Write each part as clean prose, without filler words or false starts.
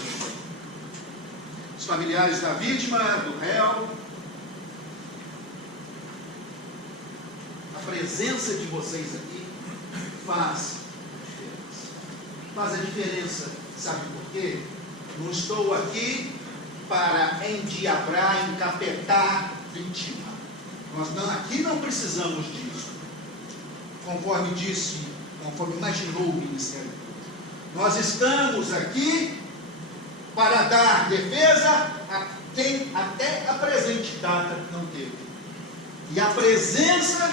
família, os familiares da vítima, do réu. A presença de vocês aqui faz diferença. Faz a diferença, sabe por quê? Não estou aqui para endiabrar, encapetar vítima. Aqui não precisamos disso. Conforme disse, conforme imaginou o Ministério Público. Nós estamos aqui para dar defesa a quem até a presente data não teve. E a presença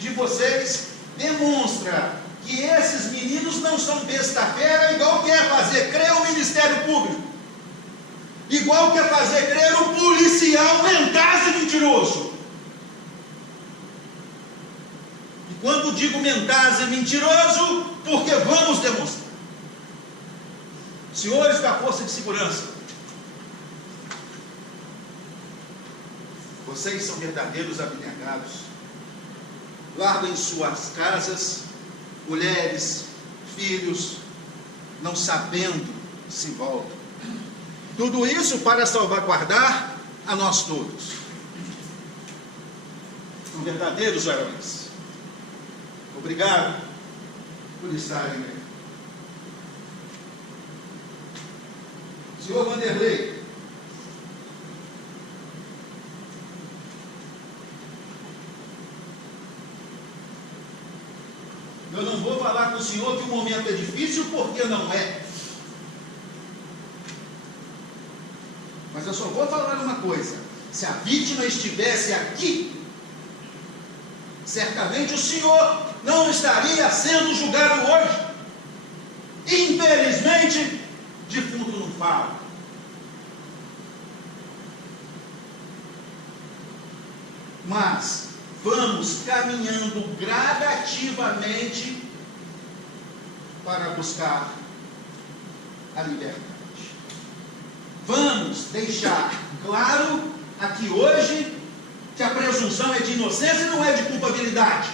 de vocês demonstra que esses meninos não são besta-feira, igual quer fazer crer o Ministério Público, igual quer fazer crer o policial mendaz e mentiroso. E quando digo mendaz e mentiroso, porque vamos demonstrar. Senhores da Força de Segurança, vocês são verdadeiros abnegados. Guardem suas casas, mulheres, filhos, não sabendo se voltam. Tudo isso para salvaguardar a nós todos. São verdadeiros heróis. Obrigado por estarem aqui. Senhor Vanderlei, eu não vou falar com o senhor que o momento é difícil, porque não é. Mas eu só vou falar uma coisa: se a vítima estivesse aqui, certamente o senhor não estaria sendo julgado hoje. Infelizmente, defunto não fala. Mas vamos caminhando gradativamente para buscar a liberdade. Vamos deixar claro aqui hoje que a presunção é de inocência e não é de culpabilidade.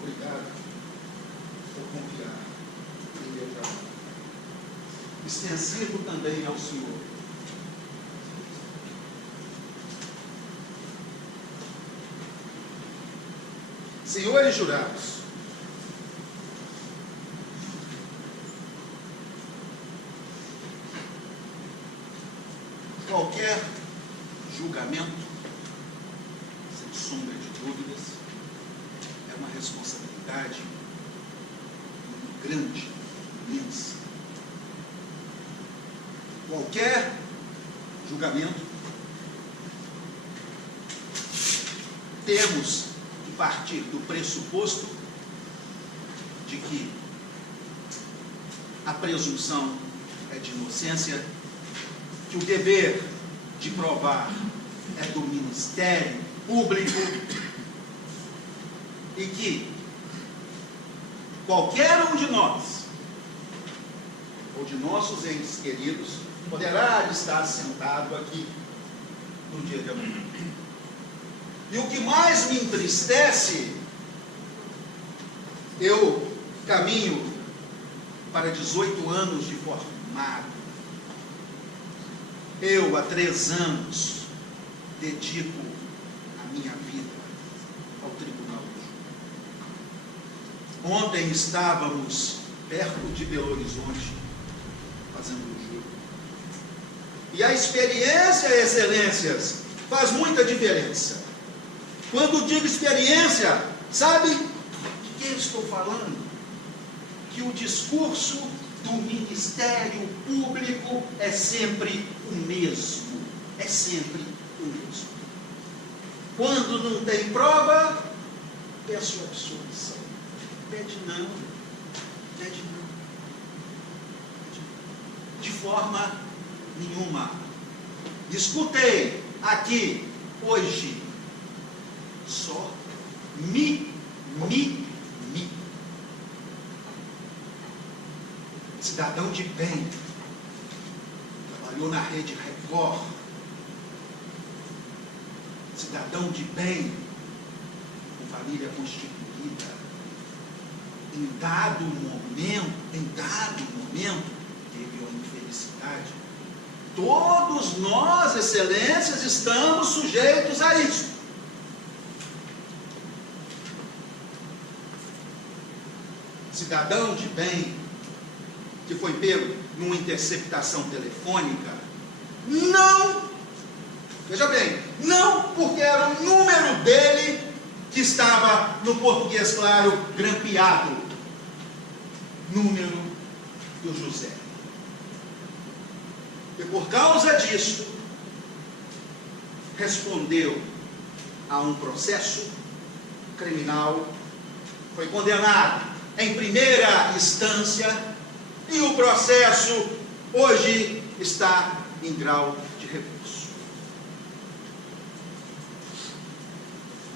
Obrigado por confiar em meu trabalho. Extensivo também ao senhor. Senhores jurados, qualquer julgamento, sem sombra de dúvidas, é uma responsabilidade muito grande, imensa. Qualquer julgamento, temos partir do pressuposto de que a presunção é de inocência, que o dever de provar é do Ministério Público e que qualquer um de nós ou de nossos entes queridos poderá estar sentado aqui no dia de amanhã. E o que mais me entristece, eu caminho para 18 anos de formado. Eu, há 3 anos, dedico a minha vida ao Tribunal do Júri. Ontem estávamos perto de Belo Horizonte, fazendo o júri. E a experiência, excelências, faz muita diferença. Quando digo experiência, sabe de que eu estou falando? Que o discurso do Ministério Público é sempre o mesmo. É sempre o mesmo. Quando não tem prova, peço absolvição. Pede não. Pede não. De forma nenhuma. Escutei aqui hoje só mi. Cidadão de bem, trabalhou na Rede Record, cidadão de bem, com família constituída, em dado momento, teve uma infelicidade. Todos nós, excelências, estamos sujeitos a isso. Cidadão de bem, que foi pego numa interceptação telefônica, não, veja bem, não porque era o número dele que estava no português claro, grampeado, número do José. E por causa disso, respondeu a um processo criminal, foi condenado em primeira instância, e o processo hoje está em grau de recurso.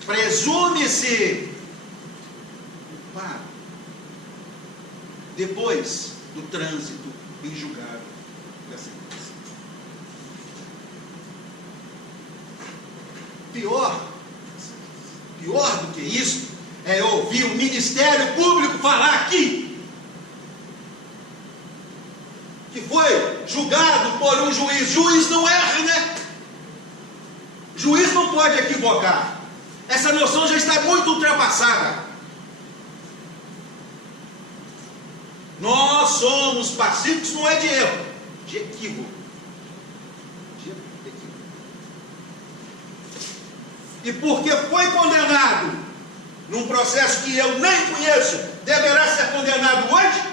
Presume-se culpado depois do trânsito em julgado da sentença. Pior do que isso é ouvir o Ministério Público falar aqui que foi julgado por um juiz. Juiz não erra, né? Juiz não pode equivocar. Essa noção já está muito ultrapassada. Nós somos pacíficos, não é de erro, de equívoco. E porque foi condenado num processo que eu nem conheço, deverá ser condenado hoje?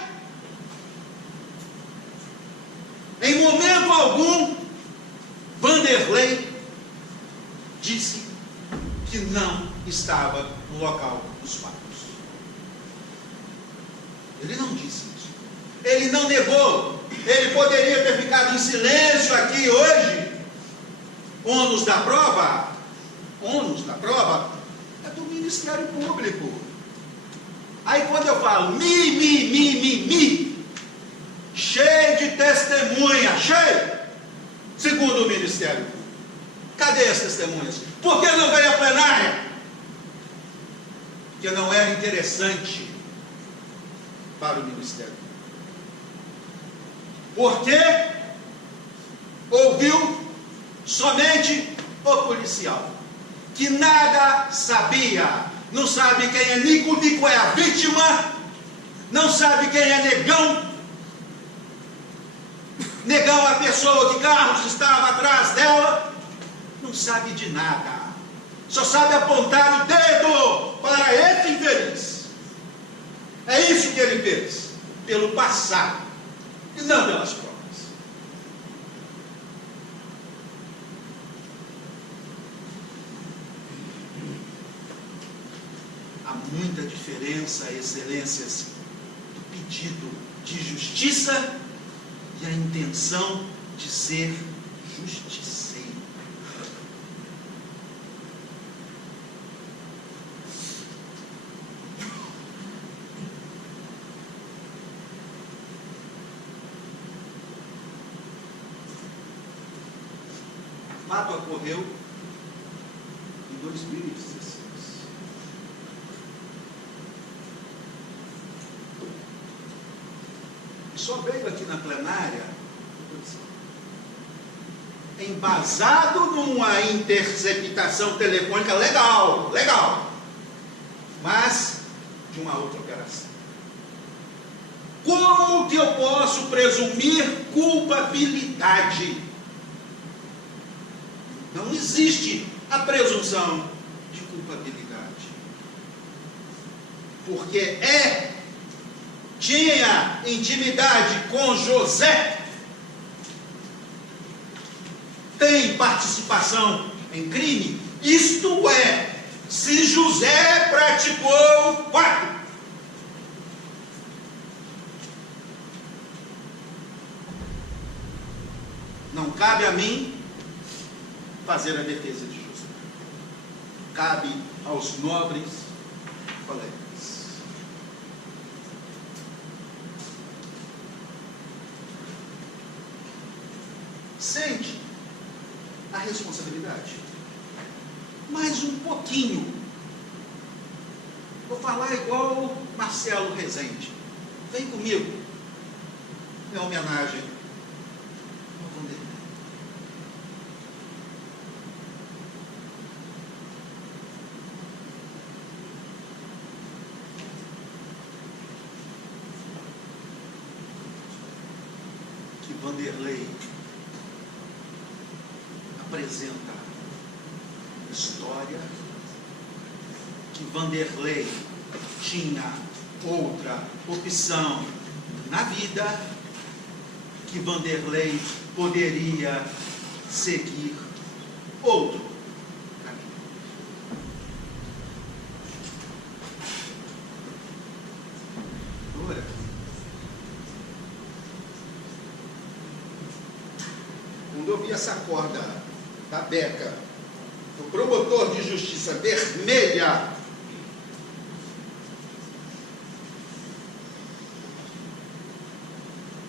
Em momento algum, Vanderlei disse que não estava no local dos fatos. Ele não disse isso. Ele não negou. Ele poderia ter ficado em silêncio aqui hoje. Ônus da prova é do Ministério Público. Aí quando eu falo cheio de testemunha, cheio, segundo o Ministério Público. Cadê as testemunhas? Por que não veio a plenária? Porque não era interessante para o Ministério Público. Porque ouviu somente o policial, que nada sabia, não sabe quem é Nico é a vítima, não sabe quem é Negão a pessoa que Carlos estava atrás dela, não sabe de nada, só sabe apontar o dedo para esse infeliz. É isso que ele fez, pelo passado, e não pelas provas. Há muita diferença, excelências, do pedido de justiça e a intenção de ser justiceiro. O fato ocorreu em 2016. Só veio aqui na plenária embasado numa interceptação telefônica legal, mas de uma outra operação. Como que eu posso presumir culpabilidade? Não existe a presunção de culpabilidade, porque tinha intimidade com José, tem participação em crime, isto é, se José praticou o fato. Não cabe a mim fazer a defesa de José, cabe aos nobres colegas. Sente a responsabilidade, mais um pouquinho. Vou falar igual Marcelo Rezende, vem comigo. É homenagem ao Vanderlei. Que Vanderlei apresenta história, que Vanderlei tinha outra opção na vida, que Vanderlei poderia seguir outro caminho. Agora, quando eu vi essa corda da beca do promotor de justiça vermelha,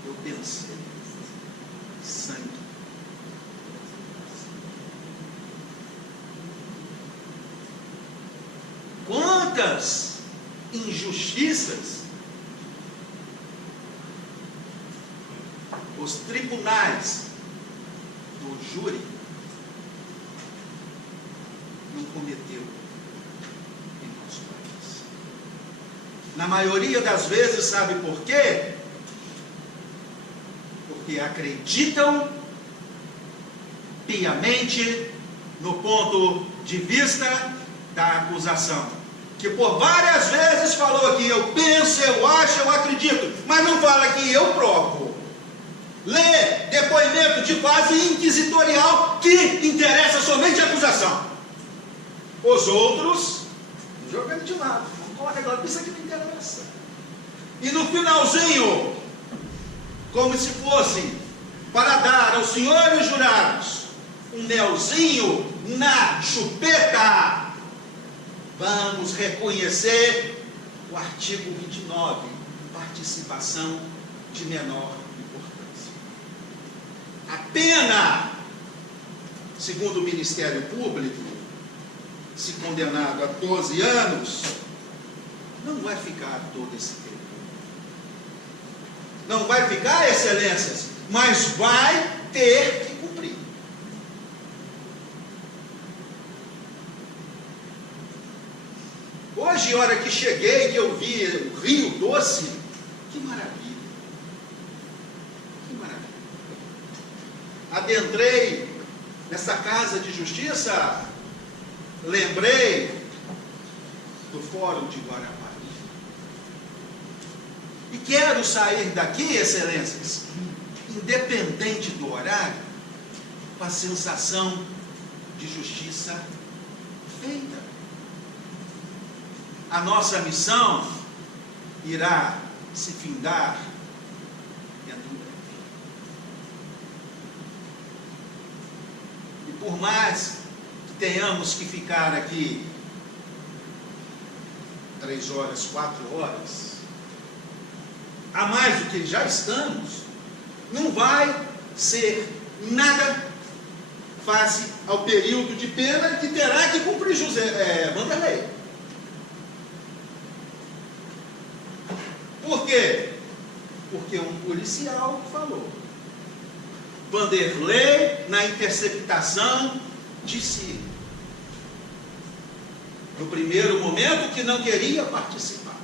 eu pensei, sangue. Quantas injustiças os tribunais do júri não cometeu em nosso país. Na maioria das vezes, sabe por quê? Porque acreditam piamente no ponto de vista da acusação, que por várias vezes falou aqui, eu penso, eu acho, eu acredito, mas não fala que eu provo. Lê depoimento de base inquisitorial que interessa somente a acusação. Os outros, jogando de lado, vamos colocar agora, isso aqui não interessa. E no finalzinho, como se fosse para dar aos senhores jurados um melzinho na chupeta, vamos reconhecer o artigo 29, participação de menor importância. A pena, segundo o Ministério Público, se condenado a 12 anos, não vai ficar todo esse tempo. Não vai ficar, excelências, mas vai ter que cumprir. Hoje, a hora que cheguei, que eu vi o Rio Doce, que maravilha. Que maravilha. Adentrei nessa casa de justiça, lembrei do Fórum de Guarapari. E quero sair daqui, excelências, independente do horário, com a sensação de justiça feita. A nossa missão irá se findar dentro do breve. E por mais que tenhamos que ficar aqui 3 horas, 4 horas, a mais do que já estamos, não vai ser nada face ao período de pena que terá que cumprir Vanderlei. Por quê? Porque um policial falou. Vanderlei, na interceptação, disse, no primeiro momento, que não queria participar.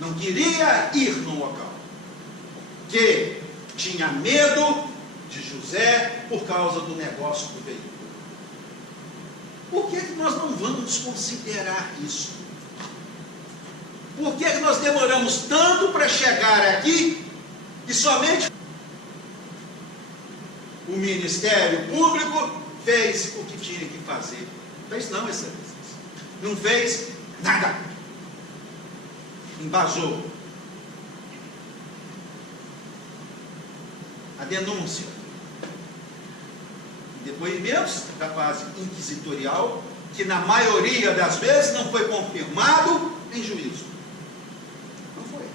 Não queria ir no local. Que tinha medo de José por causa do negócio do veículo. Por que nós não vamos considerar isso? Por que nós demoramos tanto para chegar aqui e somente o Ministério Público fez o que tinha que fazer? Fez não, excelências. Não fez nada. Embasou. A denúncia. Depoimentos da fase inquisitorial, que na maioria das vezes não foi confirmado em juízo. Não foi.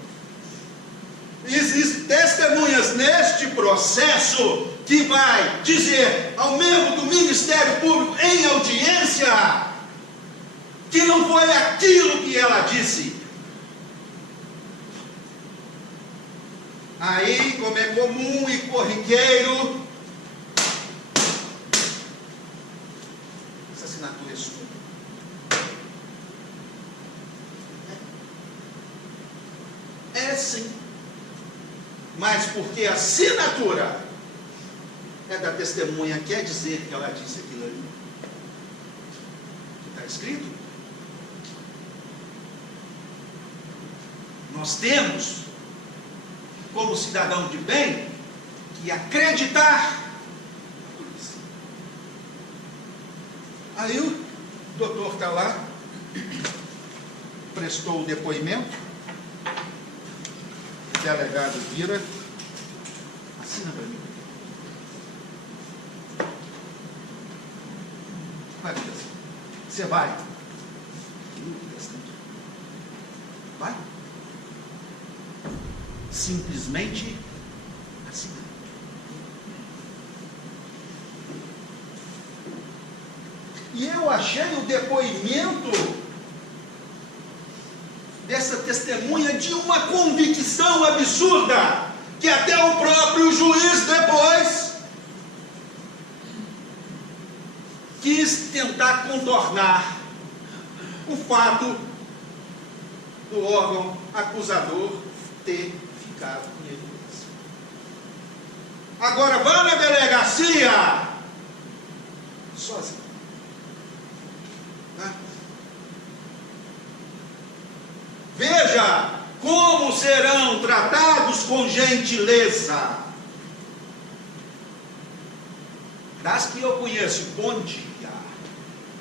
Existem testemunhas neste processo que vai dizer ao membro do Ministério Público em audiência que não foi aquilo que ela disse. Aí, como é comum e corriqueiro, essa assinatura é sua. É sim. Mas porque a assinatura é da testemunha, quer dizer que ela disse aquilo ali? Que está escrito? Nós temos, como cidadão de bem, que acreditar. Aí o doutor está lá, prestou o depoimento, o delegado vira, assina para mim. Vai, você vai. Vai. Simplesmente assina. E eu achei o depoimento dessa testemunha de uma convicção absurda, que até o próprio juiz depois quis tentar contornar o fato do órgão acusador ter ficado com ele. Agora vá na delegacia sozinho. Veja como serão tratados com gentileza. Das que eu conheço, bom dia,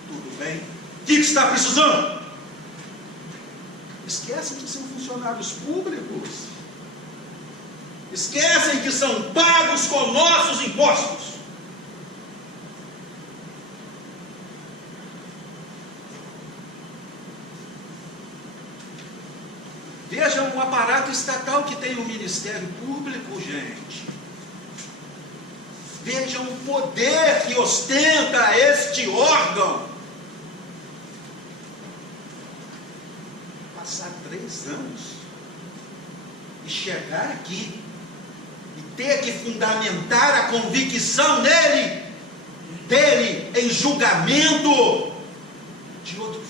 tudo bem? O que está precisando? Esquecem que são funcionários públicos. Esquecem que são pagos com nossos impostos. Vejam o aparato estatal que tem o Ministério Público, gente. Vejam o poder que ostenta este órgão. Passar 3 anos e chegar aqui e ter que fundamentar a convicção dele em julgamento de outro fato.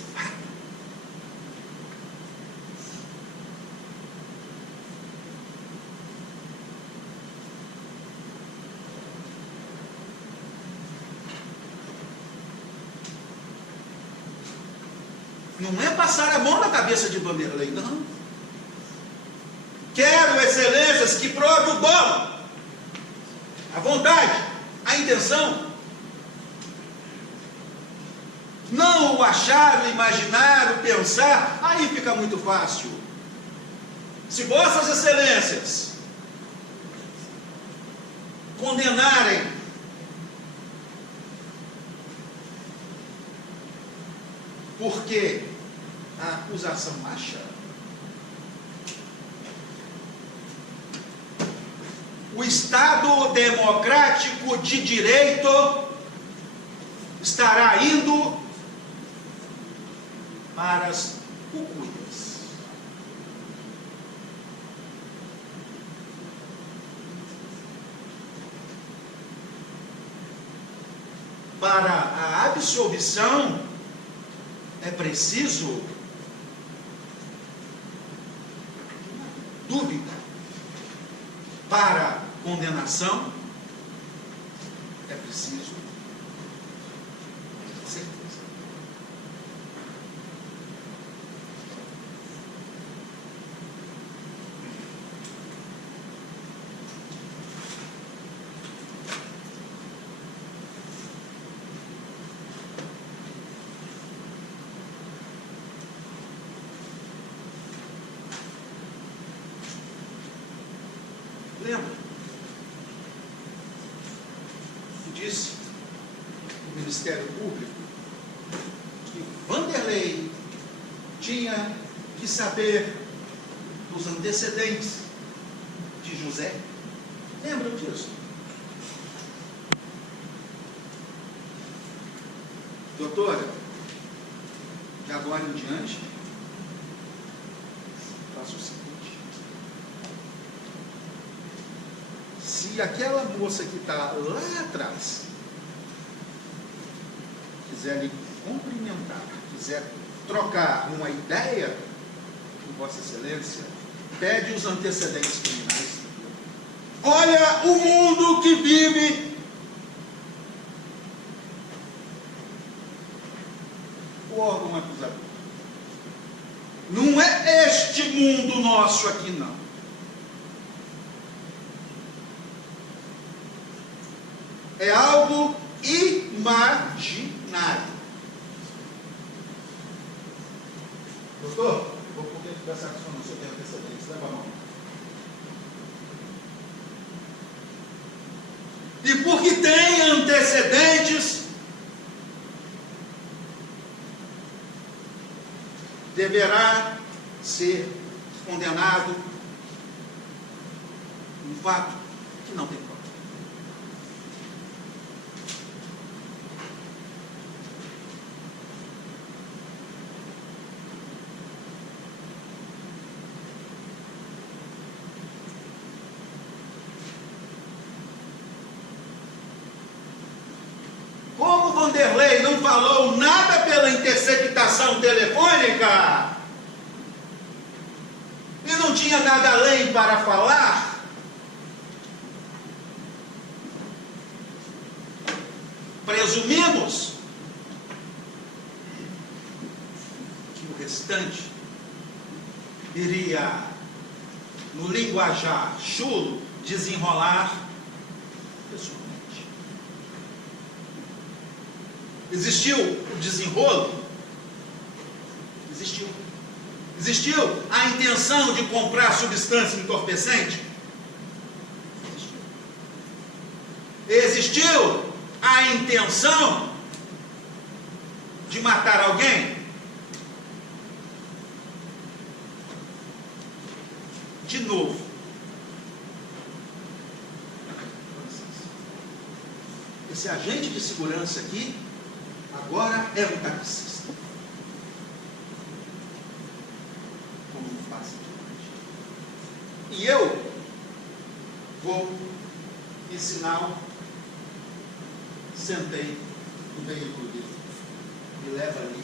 Não é passar a mão na cabeça de Vanderlei, não. Quero, excelências, que prove o dolo, a vontade, a intenção. Não o achar, o imaginar, o pensar, aí fica muito fácil. Se vossas excelências condenarem porque a acusação acha, o Estado democrático de direito estará indo para as cucuias. Para a absolvição é preciso dúvida. Para a condenação é preciso certeza. Lembra? Disse o Ministério Público que Vanderlei tinha que saber dos antecedentes de José. Lembram disso? Doutora, de agora em diante, faça o seguinte: se aquela moça que está lá atrás quiser lhe cumprimentar, quiser trocar uma ideia com Vossa Excelência, pede os antecedentes criminais. Olha o mundo que vive o órgão acusador. Não é este mundo nosso aqui, não. É algo imaginário. Doutor, vou poder conversar com o senhor, não sei o que antecedentes, leva a mão. E porque tem antecedentes, deverá ser condenado um fato que não tem prova. Como Vanderlei não falou nada pela interceptação telefônica e não tinha nada além para falar, presumimos que o restante iria, no linguajar chulo, desenrolar pessoalmente. Existiu o desenrolo? Existiu. Existiu a intenção de comprar substância entorpecente? Existiu. Existiu a intenção de matar alguém? De novo, esse agente de segurança aqui agora é um taxista. Como não faz sentido. E eu vou ensinar. Sentei no veículo dele. Me leva ali.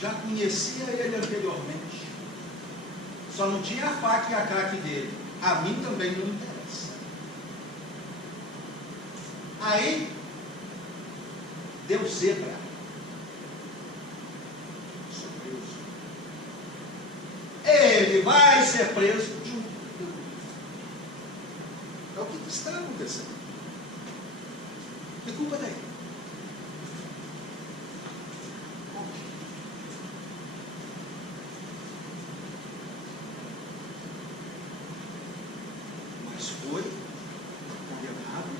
Já conhecia ele anteriormente. Só não tinha a faca e a craque dele. A mim também não interessa. Aí, deu zebra. Sou preso. Ele vai ser preso de um. É o que está acontecendo. Que culpa tem? Foi condenado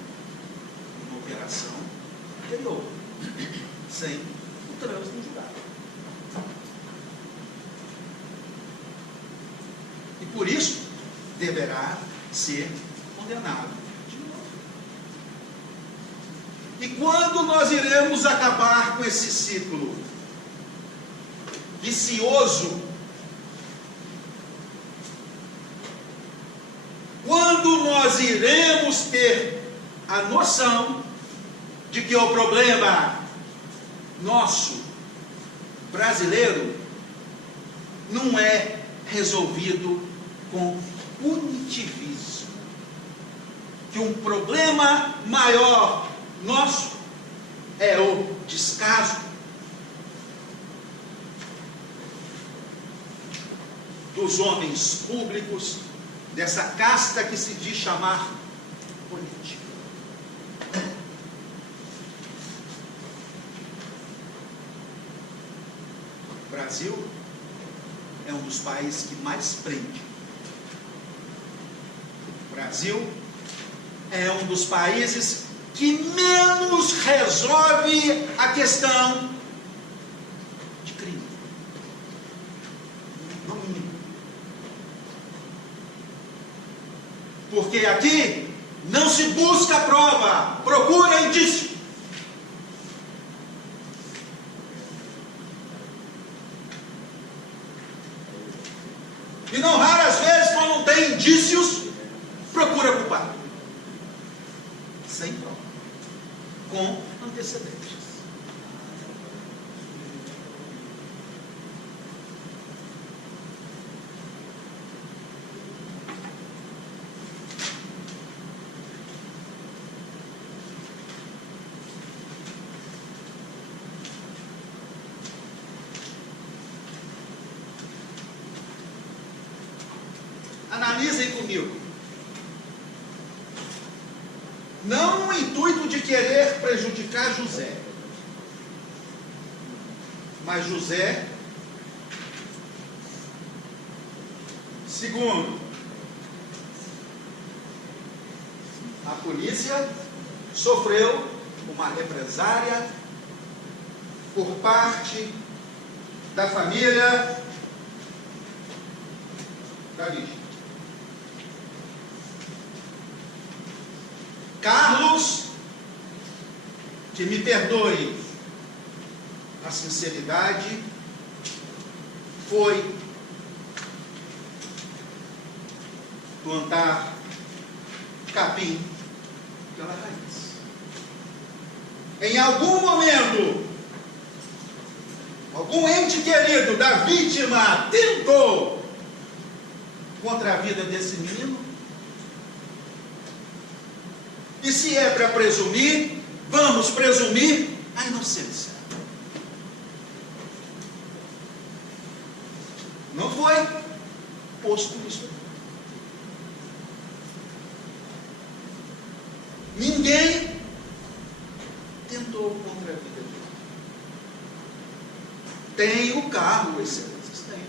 numa operação anterior, sem o trânsito em julgado. E por isso, deverá ser condenado de novo. E quando nós iremos acabar com esse ciclo vicioso? Quando nós iremos ter a noção de que o problema nosso, brasileiro, não é resolvido com punitivismo, que um problema maior nosso é o descaso dos homens públicos, dessa casta que se diz chamar política. O Brasil é um dos países que mais prende. O Brasil é um dos países que menos resolve a questão de crime. No mínimo. Porque aqui Não se busca a prova, procura indício. E não raras vezes, quando não tem indícios, procura culpado. Sem prova. Com antecedentes. Analisem comigo. Não no intuito de querer prejudicar José, mas José, segundo a polícia, sofreu uma represária por parte da família da vítima. Carlos, que me perdoe a sinceridade, foi plantar capim pela raiz. Em algum momento, algum ente querido da vítima tentou contra a vida desse menino. E se é para presumir, vamos presumir a inocência. Não foi posto isso. Ninguém tentou contra a vida dele. Tem o carro, excelências, tem.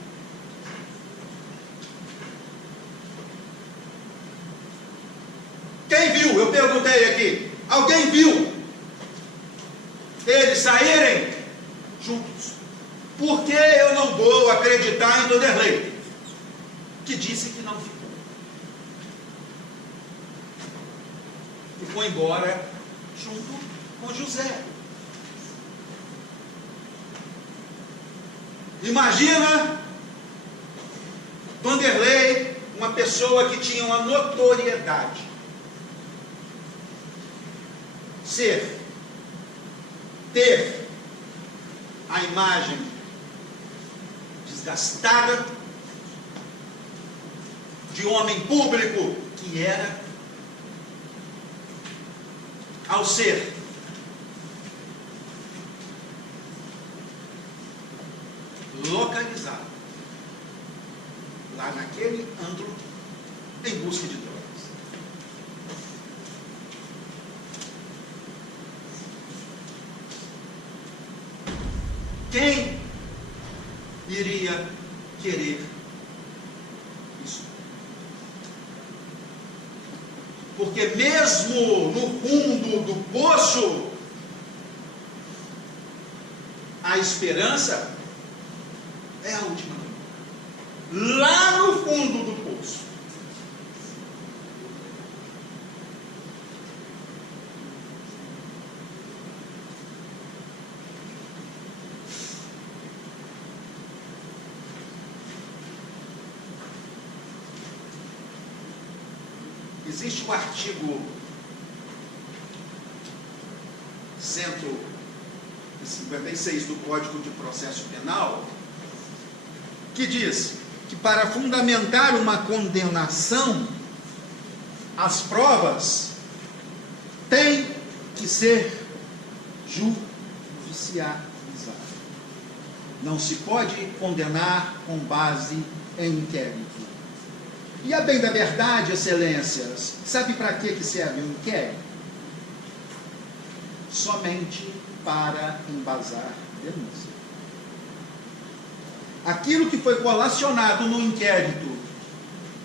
Quem viu? Eu perguntei aqui. Alguém viu eles saírem juntos? Por que eu não vou acreditar em Vanderlei, que disse que não ficou? E foi embora junto com José. Imagina Vanderlei, uma pessoa que tinha uma notoriedade, ter a imagem desgastada de homem público que era, ao ser localizado lá naquele antro em busca de drogas. Quem iria querer isso? Porque mesmo no fundo do poço, a esperança é a última. Lá no fundo do poço. Existe um artigo 156 do Código de Processo Penal que diz que para fundamentar uma condenação, as provas têm que ser judicializadas. Não se pode condenar com base em inquérito. E a bem da verdade, excelências, sabe para que serve o inquérito? Somente para embasar denúncia. Aquilo que foi colacionado no inquérito,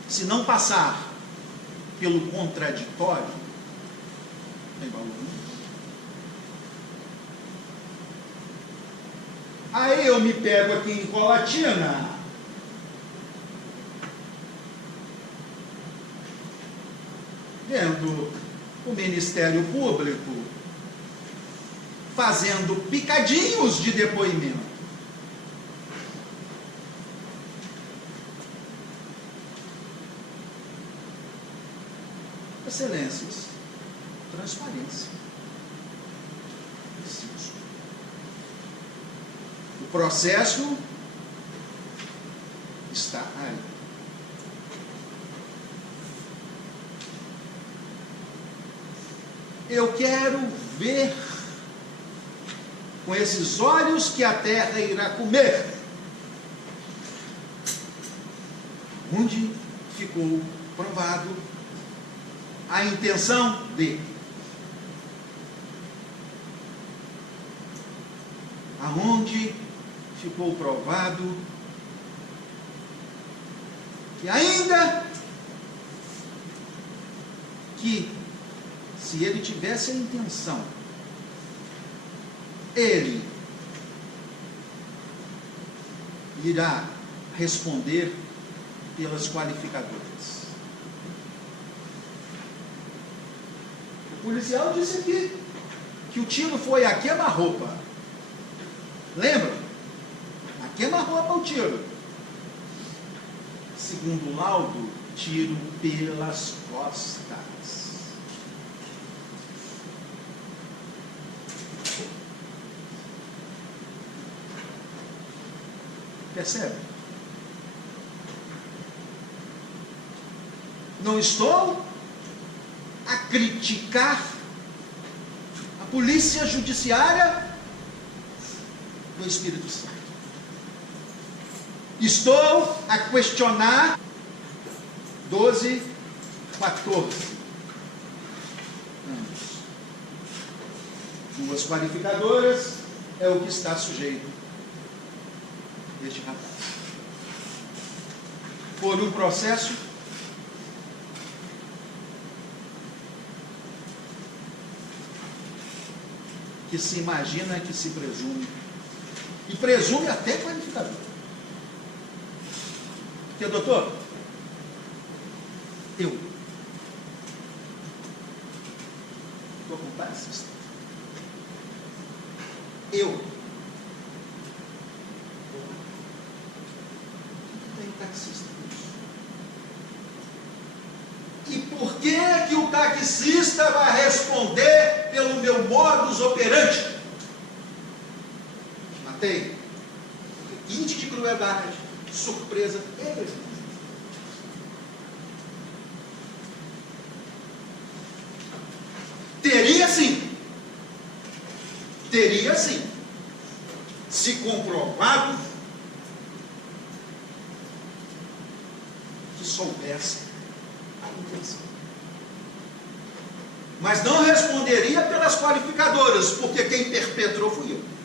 se não passar pelo contraditório, tem valor nenhum. Aí eu me pego aqui em Colatina, vendo o Ministério Público fazendo picadinhos de depoimento. Excelências, transparência. O processo está aí. Eu quero ver com esses olhos que a terra irá comer, onde ficou provado a intenção de, aonde ficou provado que ainda que se ele tivesse a intenção, ele irá responder pelas qualificadoras. O policial disse aqui que o tiro foi a queima-roupa. Lembra? A queima-roupa o tiro. Segundo o laudo, tiro pelas costas. Percebe? Não estou a criticar a polícia judiciária do Espírito Santo. Estou a questionar 12, 14 anos. Duas qualificadoras é o que está sujeito este rapaz. Por um processo que se imagina, que se presume, e presume até qualificador. Porque, doutor, eu estou com taxista. Eu tem taxista. E por que o taxista vai responder pelo meu modus operandi? Matei. Índice de crueldade, surpresa. Teria sim, se comprovado que soubesse a intenção. Mas não responderia pelas qualificadoras, porque quem perpetrou fui eu.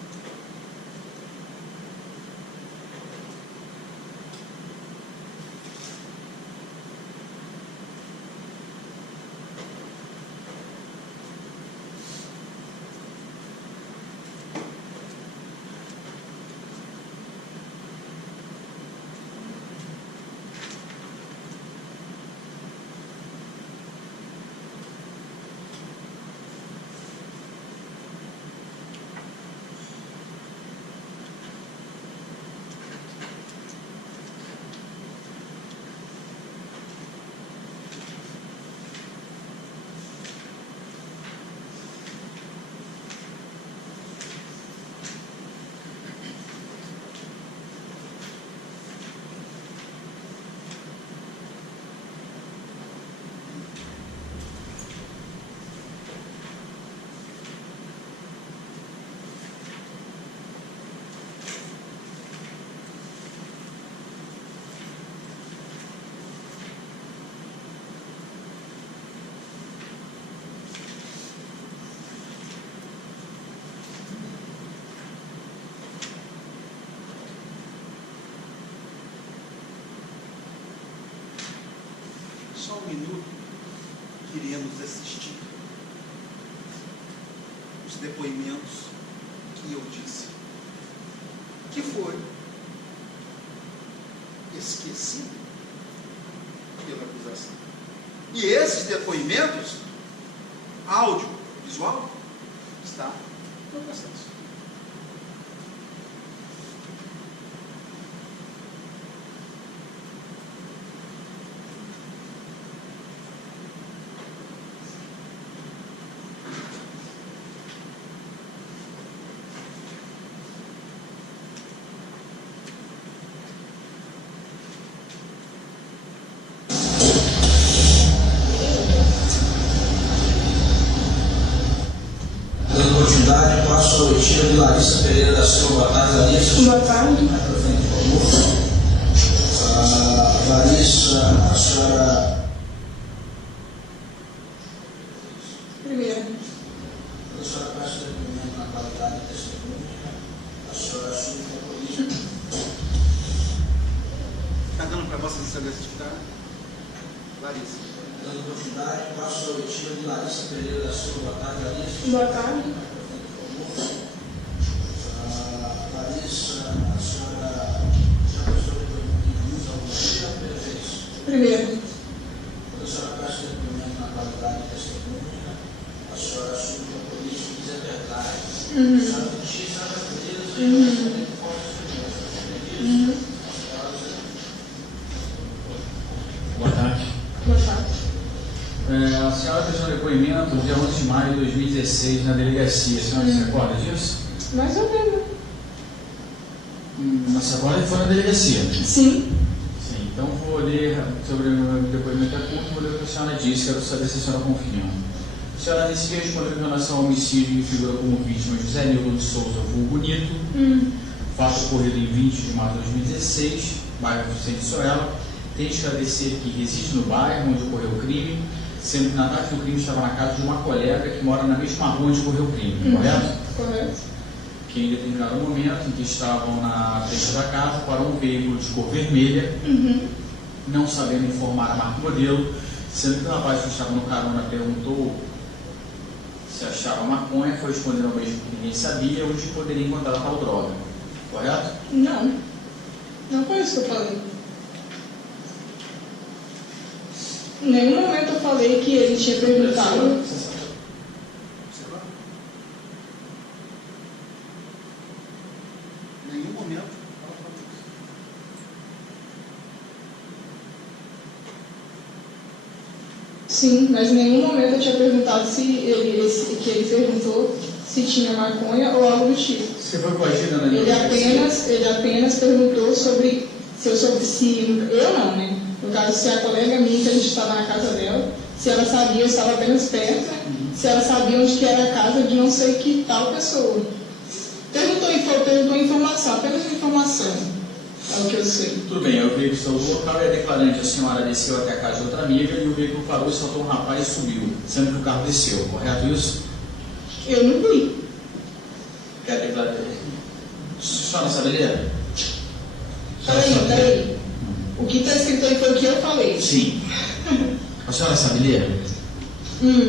Só um minuto, queríamos assistir os depoimentos que eu disse, que foi esquecido pela acusação. E esses depoimentos, áudio, visual, está no processo. Passo a oitiva de Larissa Pereira da Silva. Boa tarde, Larissa. Boa tarde. Larissa, a senhora. Primeiro. A senhora presta depoimento na qualidade de testemunha. A senhora assume a polícia. Está dando para Vossa Excelência escutar? Larissa. Dando continuidade, passo a oitiva de Larissa Pereira da Silva. Boa tarde, Larissa. Boa tarde. Larissa, a senhora já prestou depoimento em luz alguma vez ou a primeira vez? Primeiro. Quando a senhora presta depoimento na qualidade de testemunha, a senhora assume que a polícia diz a verdade. A senhora noticia a natureza e a sua defesa. Boa tarde. Boa tarde. A senhora prestou depoimento no dia 11 de maio de 2016 na delegacia. A senhora se recorda disso? Mais ou menos. Na senhora foi na delegacia. Sim. Sim, então vou ler sobre o meu depoimento curto, vou ler o que a senhora disse, quero saber se a senhora confirma. A senhora nesse dia respondeu em relação ao homicídio que figura como vítima José Nilton de Souza, vulgo Bonito, fato ocorrido em 20 de março de 2016, bairro Vicente Soela. Tem de esclarecer que reside no bairro onde ocorreu o crime, sendo que na tarde do crime estava na casa de uma colega que mora na mesma rua onde ocorreu o crime, correto? Correto. Que em determinado momento em que estavam na frente da casa parou um veículo de cor vermelha, não sabendo informar a marca e modelo, sendo que o rapaz que estava no carona perguntou se achava maconha, foi respondendo ao mesmo que ninguém sabia onde poderia encontrar tal droga, correto? Não. Não foi isso que eu falei. Em nenhum momento eu falei que ele tinha perguntado. Em nenhum momento ela falou isso. Sim, mas em nenhum momento eu tinha perguntado que ele perguntou se tinha maconha ou algo do tipo. Você foi coagida na Ele delegacia? apenas perguntou sobre se eu soube, se eu não, né? No caso, se a colega minha, que a gente estava na casa dela, se ela sabia, eu estava apenas perto, né? Se ela sabia onde que era a casa de não sei que tal pessoa. Perguntou informação, apenas informação. É o que eu sei. Tudo bem, o veículo saiu do local e a declarante, a senhora desceu até a casa de outra amiga e o veículo parou e saltou um rapaz e subiu, sendo que o carro desceu, correto isso? Eu não vi. Quer declarar? A senhora sabe ler? Peraí. O que está escrito aí foi o que eu falei. Sim. A senhora sabe ler?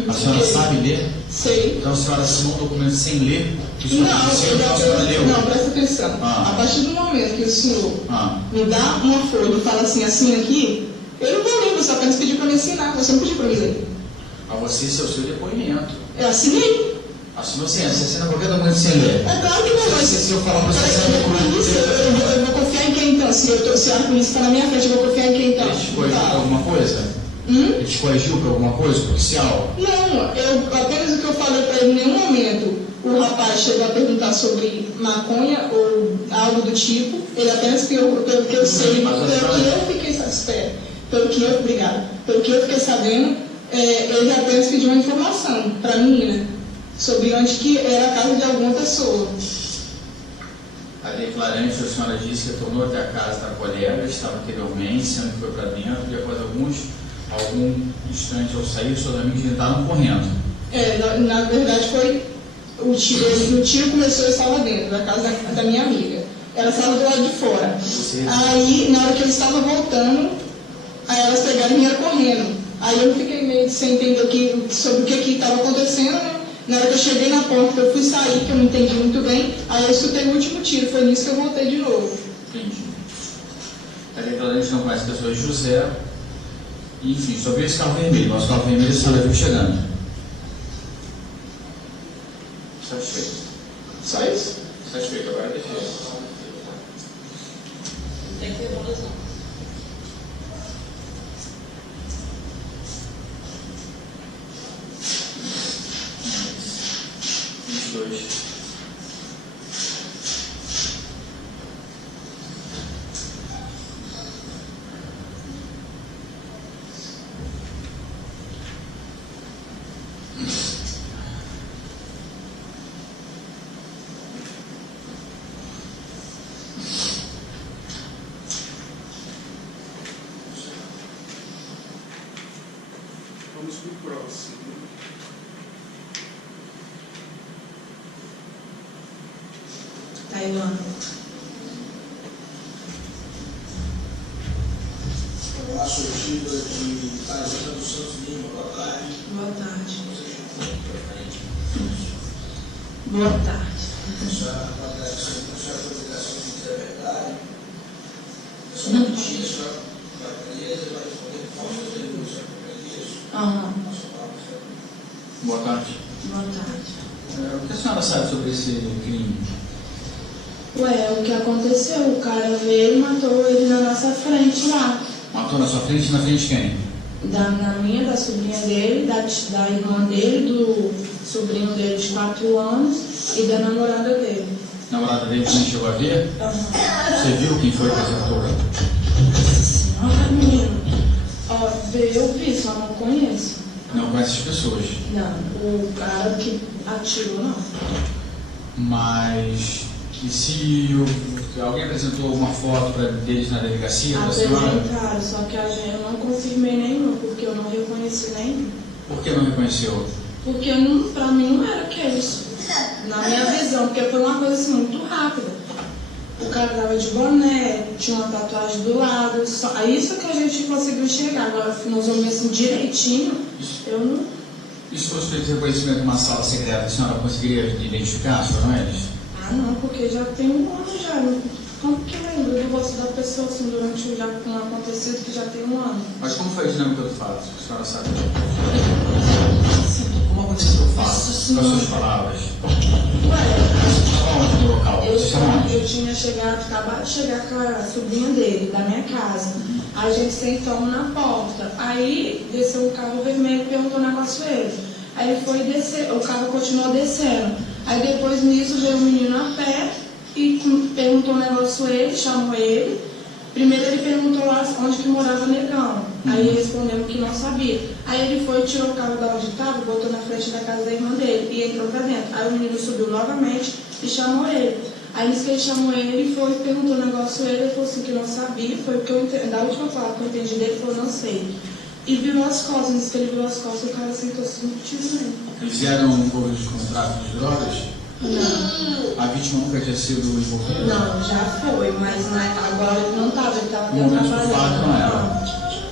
A senhora sabe ler? Sei. Então a senhora assinou um documento sem ler? Que o senhor Não, disse, então a senhora leu? não, presta atenção. Ah. A partir do momento que o senhor Ah. me dá uma folha e fala assim, assina aqui, eu não vou ler, você apenas pediu para me ensinar, você não pediu para me ler. A você, esse é o seu depoimento. Eu assinei. Assinou sim, você assina qualquer documento sem ler. É claro que não, mas... Se eu falar para você, você eu vou confiar em quem então? Se a polícia está na minha frente, eu vou confiar em quem então? ele te corrigiu para alguma coisa? Ele te corrigiu para alguma coisa, policial? Não, apenas o que eu falei para ele, em nenhum momento o rapaz chegou a perguntar sobre maconha ou algo do tipo, ele apenas pelo que eu sei, pelo que eu fiquei satisfeito, pelo que eu fiquei sabendo, ele apenas pediu uma informação para a menina sobre onde que era a casa de alguma pessoa. A declarante, a senhora disse que retornou até a casa da colega, estava anteriormente, sendo que foi para dentro, e após algum instante ao sair, seus amigos entraram correndo. Na verdade foi o tiro começou, eu estava dentro da casa da minha amiga. Ela estava do lado de fora. Aí, na hora que eu estava voltando, aí elas pegaram e vieram correndo. Aí eu fiquei meio sem entender sobre o que estava acontecendo, né? Na hora que eu cheguei na porta, eu fui sair, que eu não entendi muito bem, aí eu escutei o último tiro, foi nisso que eu voltei de novo. Entendi. A declarante não conhece a pessoa José, Enfim, só veio esse carro vermelho. Nosso carro vermelho você já viu chegando. Satisfeito. Só isso? Satisfeito, agora é defesa. Tem que evolução. Vamos para o próximo. Tailândia. A surtida de Tailândia do Santos Lima, boa tarde. Boa tarde. Boa Boa tarde. A senhora foi ligação de dizer a verdade. A senhora mentia, a senhora vai para a igreja, vai responder falsas denúncias para a igreja. Boa tarde. Boa tarde. O que a senhora sabe sobre esse crime? Ué, o que aconteceu? O cara veio e matou ele na nossa frente lá. Matou na sua frente e na frente de quem? Na minha, da sobrinha dele, da irmã dele, do sobrinho dele de 4 anos e da namorada dele. Namorada dele que nem chegou a ver? Você viu quem foi que acertou? Senhora, menino. Ó, eu vi, só não conheço. Não conhece as pessoas. Não, o cara que atirou, não. Mas... E se alguém apresentou alguma foto deles na delegacia da senhora? Apresentaram, só que eu não confirmei nenhum, porque eu não reconheci nenhum. Por que não reconheceu? Porque pra mim não era aqueles. Na minha visão, porque foi uma coisa assim muito rápida. O cara tava de boné, tinha uma tatuagem do lado, é isso que a gente conseguiu enxergar. Agora, nós vamos assim direitinho, eu não. E se fosse feito reconhecimento de uma sala secreta, a senhora conseguiria identificar se foram eles? Ah, não, porque já tem um ano já. Como que lembro do rosto da pessoa assim durante o já um acontecido que já tem um ano? Mas como foi a dinâmica do fato? A senhora sabe? Como aconteceu o fato? Com as suas palavras? Ué, Onde no local? Vocês estavam onde? eu tinha acabado de chegar com a sobrinha dele, da minha casa. A gente sentamos na porta. Aí desceu um carro vermelho e perguntou o negócio a ele. Aí ele foi descer, o carro continuou descendo. Aí depois nisso veio o menino a pé e perguntou o negócio a ele, chamou ele. Primeiro ele perguntou lá onde que morava o negão. Aí respondeu que não sabia. Aí ele foi, tirou o carro da onde estava, botou na frente da casa da irmã dele e entrou pra dentro. Aí o menino subiu novamente e chamou ele. Aí nisso que ele chamou ele, foi e perguntou o negócio a ele, ele falou assim que não sabia. Foi porque eu entendi, da última palavra que eu entendi dele, ele falou, não sei. E virou as costas, nisso que ele virou as costas, o cara sentou assim, não tiro nele. Eles eram envolvidos com tráfico de drogas? Não. A vítima nunca tinha sido envolvida? Não, já foi, mas agora ele não estava, ele estava No momento do fato trabalhando. não era?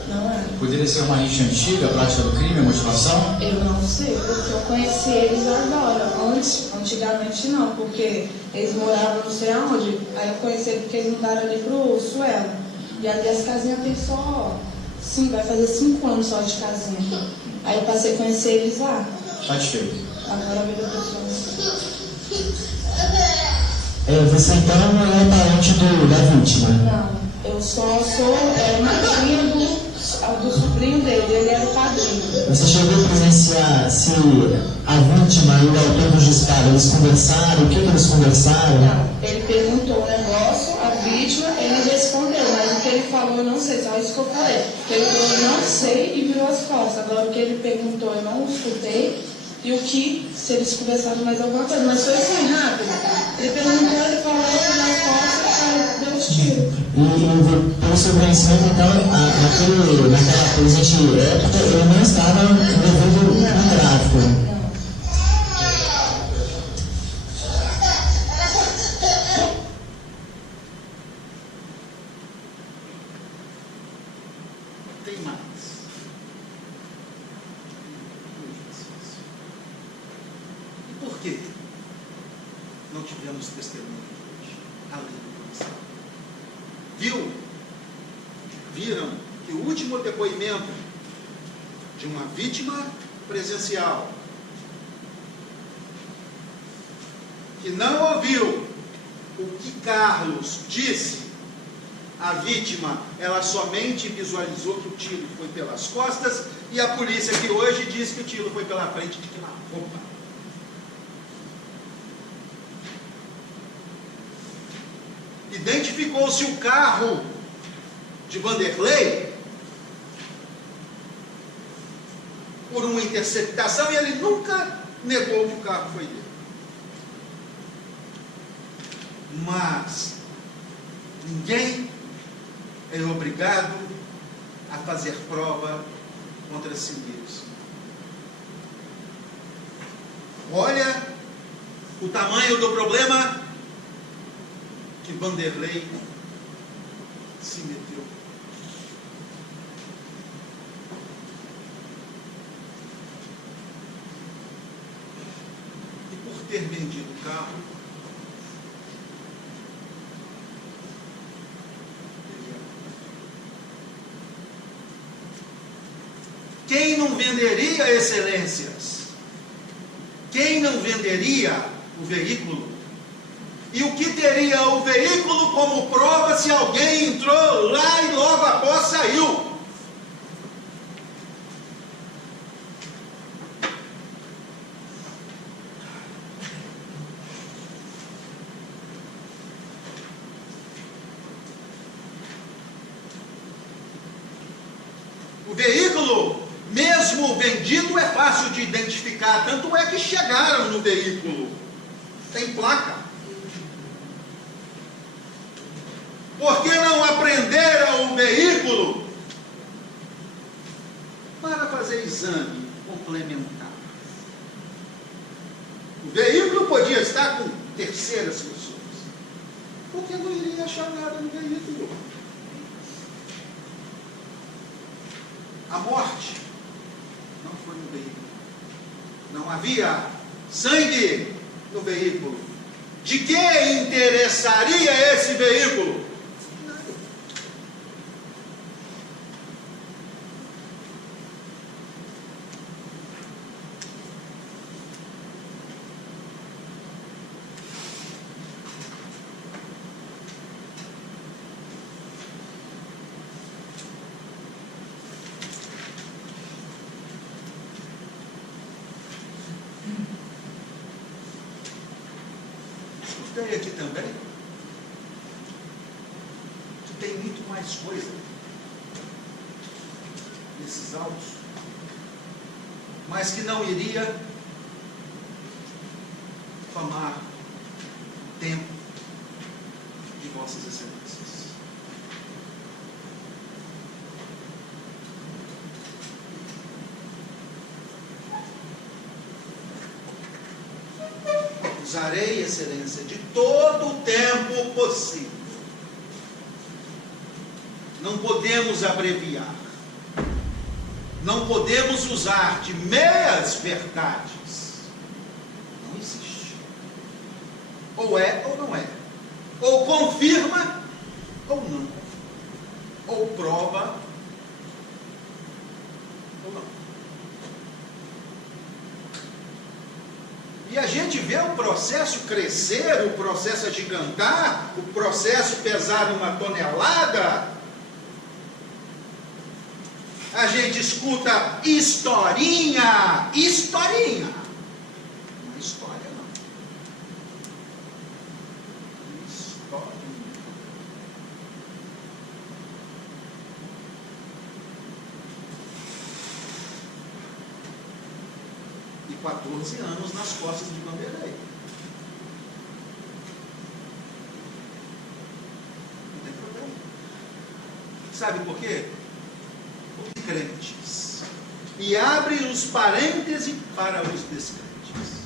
Não era. Poderia ser uma rixa antiga, a prática do crime, a motivação? Eu não sei, porque eu conheci eles agora. Antigamente não, porque eles moravam não sei aonde. Aí eu conheci eles porque eles mudaram ali pro Suelo. E ali as casinhas tem só, sim, vai fazer 5 anos só de casinha. Aí eu passei a conhecer eles lá. Satisfeito. Agora a vida pessoal. Você então não é parente da vítima? Não, eu só sou madrinha do sobrinho dele, ele era o padrinho. Você chegou a presenciar se a vítima e o autor dos disparos, eles conversaram? O que eles conversaram? Não, ele perguntou o negócio, a vítima, ele respondeu, mas o que ele falou eu não sei, só isso que eu falei. Ele falou, eu não sei e virou as costas. Agora o que ele perguntou eu não escutei. E o que, se eles conversaram mais alguma coisa, mas foi assim, rápido. Ele perguntou, ele falou, virou as costas, o cara deu os tiros. E pelo seu conhecimento, então, naquela presente época, ele não estava envolvido no tráfico. Tem mais. E por que não tivemos testemunho de hoje? Além do policial. Viram que o último depoimento de uma vítima presencial que não ouviu o que Carlos disse, a vítima, ela somente visualizou que o tiro foi pelas costas, e a polícia que hoje diz que o tiro foi pela frente de que na roupa. Identificou-se o carro de Vanderlei por uma interceptação, e ele nunca negou que o carro foi dele. Mas ninguém é obrigado a fazer prova contra si mesmo. Olha o tamanho do problema que Vanderlei se meteu. E por ter vendido o carro, quem não venderia excelências? Quem não venderia o veículo? E o que teria o veículo como prova se alguém entrou lá e logo após saiu? O veículo, mesmo vendido, é fácil de identificar, tanto é que chegaram no veículo. Tem placa. Por que não apreenderam o veículo para fazer exame complementar? O veículo podia estar com terceiras pessoas. Por que não iria achar nada no veículo? A morte não foi no veículo. Não havia sangue no veículo. De que interessaria esse veículo? Nada. Escutei aqui também que tem muito mais coisa nesses autos, mas que não iria tomar tempo de vossas excelências. Usarei, excelência, de todo o tempo possível. Não podemos abreviar. Não podemos usar de meias verdades. Não existe. Ou é ou não é. Ou confirma ou não. Ou prova ou não. E a gente vê o processo crescer, o processo agigantar, o processo pesar 1 tonelada. A gente escuta historinha, historinha. Não é história, não. Historinha. E 14 anos nas costas de Vanderlei. Não tem problema. Sabe por quê? Os crentes. E abre os parênteses para os descrentes.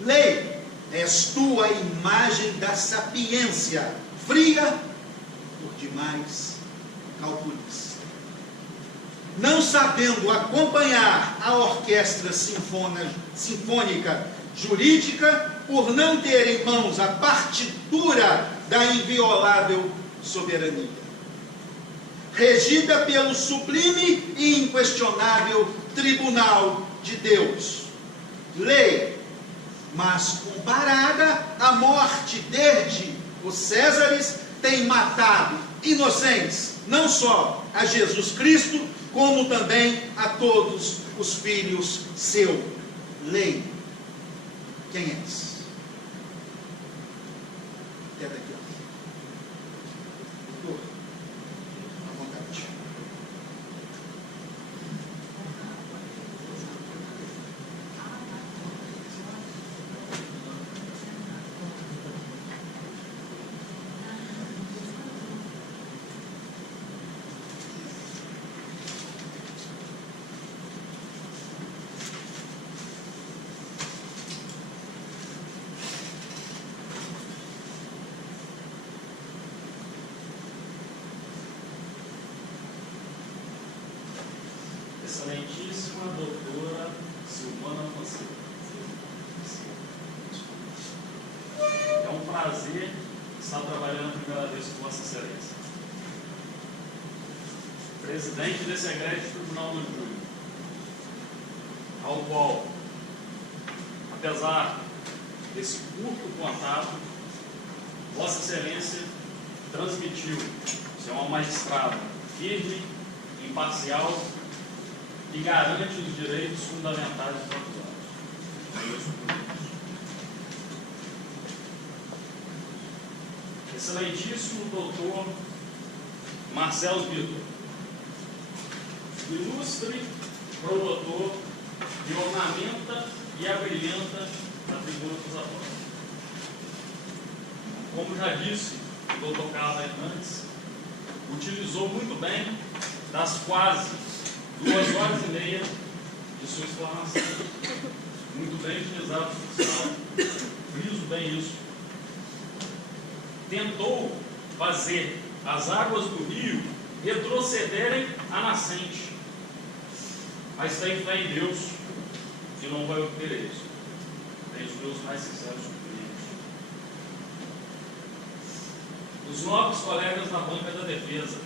Lei, és tu a imagem da sapiência, fria por demais calculista. Não sabendo acompanhar a orquestra sinfônica jurídica, por não ter em mãos a partitura da inviolável soberania. regida pelo sublime e inquestionável tribunal de Deus. Lei, mas comparada à morte desde os Césares, tem matado inocentes, não só a Jesus Cristo, como também a todos os filhos seu. Lei, quem és? Até daqui, ó. Doutor, à vontade. Excelentíssima doutora Silvana Fonseca, é um prazer estar trabalhando a primeira vez com Vossa Excelência, presidente desse egrégio Tribunal do Júri, ao qual, apesar desse curto contato, Vossa Excelência transmitiu ser uma magistrada firme, imparcial e garante os direitos fundamentais dos acusados. Excelentíssimo doutor Marcelo Vitor, ilustre promotor que ornamenta e abrilhanta a tribuna acusatória. Como já disse o doutor Carlos Hernandes, utilizou muito bem das quase 2 horas e meia de sua explanação. Muito bem utilizado, friso bem isso. Tentou fazer as águas do rio retrocederem à nascente, mas tem fé em Deus e não vai obter isso. Tem os meus mais sinceros cumprimentos. Os nobres colegas da banca da defesa,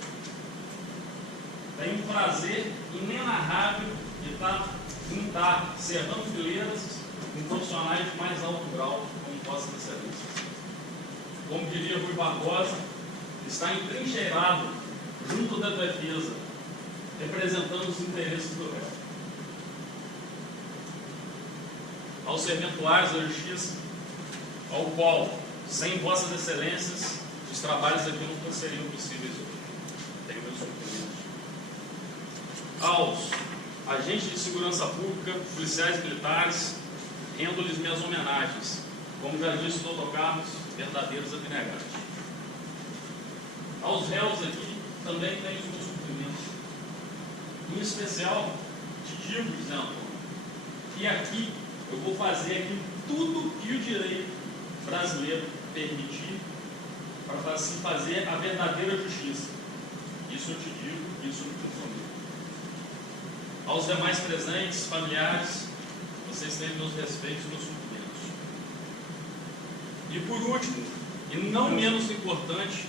tem um prazer inenarrável de estar cerrando fileiras com profissionais de mais alto grau, como Vossa Excelência. Como diria Rui Barbosa, está entrincheirado junto da defesa, representando os interesses do réu. Aos serventuários da Justiça, ao qual, sem Vossas Excelências, os trabalhos aqui não seriam possíveis hoje. Tenho meus cumprimentos. Aos agentes de segurança pública, policiais militares, rendo-lhes minhas homenagens, como já disse o doutor Carlos, verdadeiros abnegados. Aos réus aqui, também tenho os meus cumprimentos. Em especial, te digo, José Antônio, que aqui eu vou fazer aqui tudo que o direito brasileiro permitir para assim fazer a verdadeira justiça. Isso eu te digo, isso eu me comprometo. Aos demais presentes, familiares, vocês têm meus respeitos e meus cumprimentos. E por último, e não menos importante,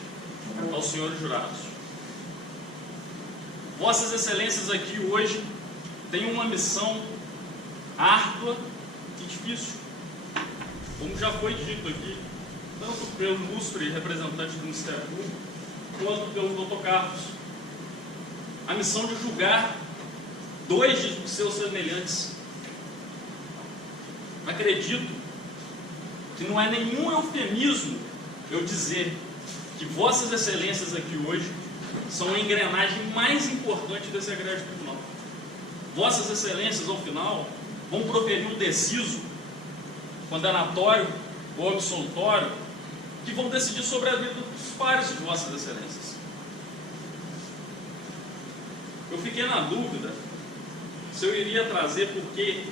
aos senhores jurados. Vossas Excelências aqui hoje têm uma missão árdua e difícil. Como já foi dito aqui, tanto pelo ilustre representante do Ministério Público, quanto pelo Dr. Carlos, a missão de julgar 2 de seus semelhantes. Acredito que não é nenhum eufemismo eu dizer que Vossas Excelências aqui hoje são a engrenagem mais importante desse egrégio tribunal. Vossas Excelências, ao final, vão proferir um deciso condenatório ou absolutório que vão decidir sobre a vida dos pares de Vossas Excelências. Eu fiquei na dúvida se eu iria trazer, porque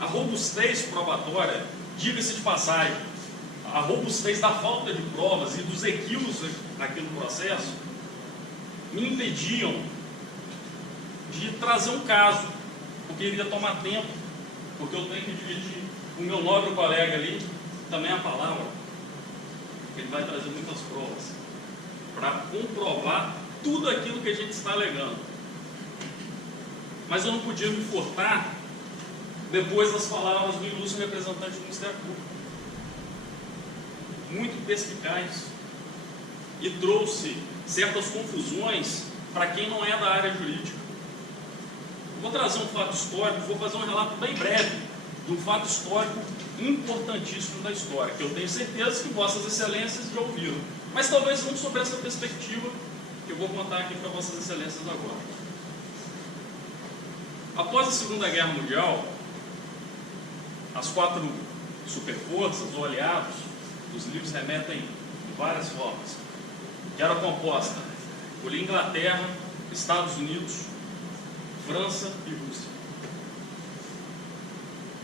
a robustez probatória, diga-se de passagem, a robustez da falta de provas e dos equívocos aqui no processo, me impediam de trazer um caso, porque iria tomar tempo, porque eu tenho que dividir com o meu nobre colega ali também a palavra, porque ele vai trazer muitas provas para comprovar tudo aquilo que a gente está alegando. Mas eu não podia me furtar depois das palavras do ilustre representante do Ministério Público, muito perspicaz, e trouxe certas confusões para quem não é da área jurídica. Eu vou trazer um fato histórico, vou fazer um relato bem breve de um fato histórico importantíssimo da história, que eu tenho certeza que Vossas Excelências já ouviram, mas talvez não sobre essa perspectiva que eu vou contar aqui para Vossas Excelências agora. Após a Segunda Guerra Mundial, as 4 superforças ou aliados, os livros remetem de várias formas, que era composta por Inglaterra, Estados Unidos, França e Rússia.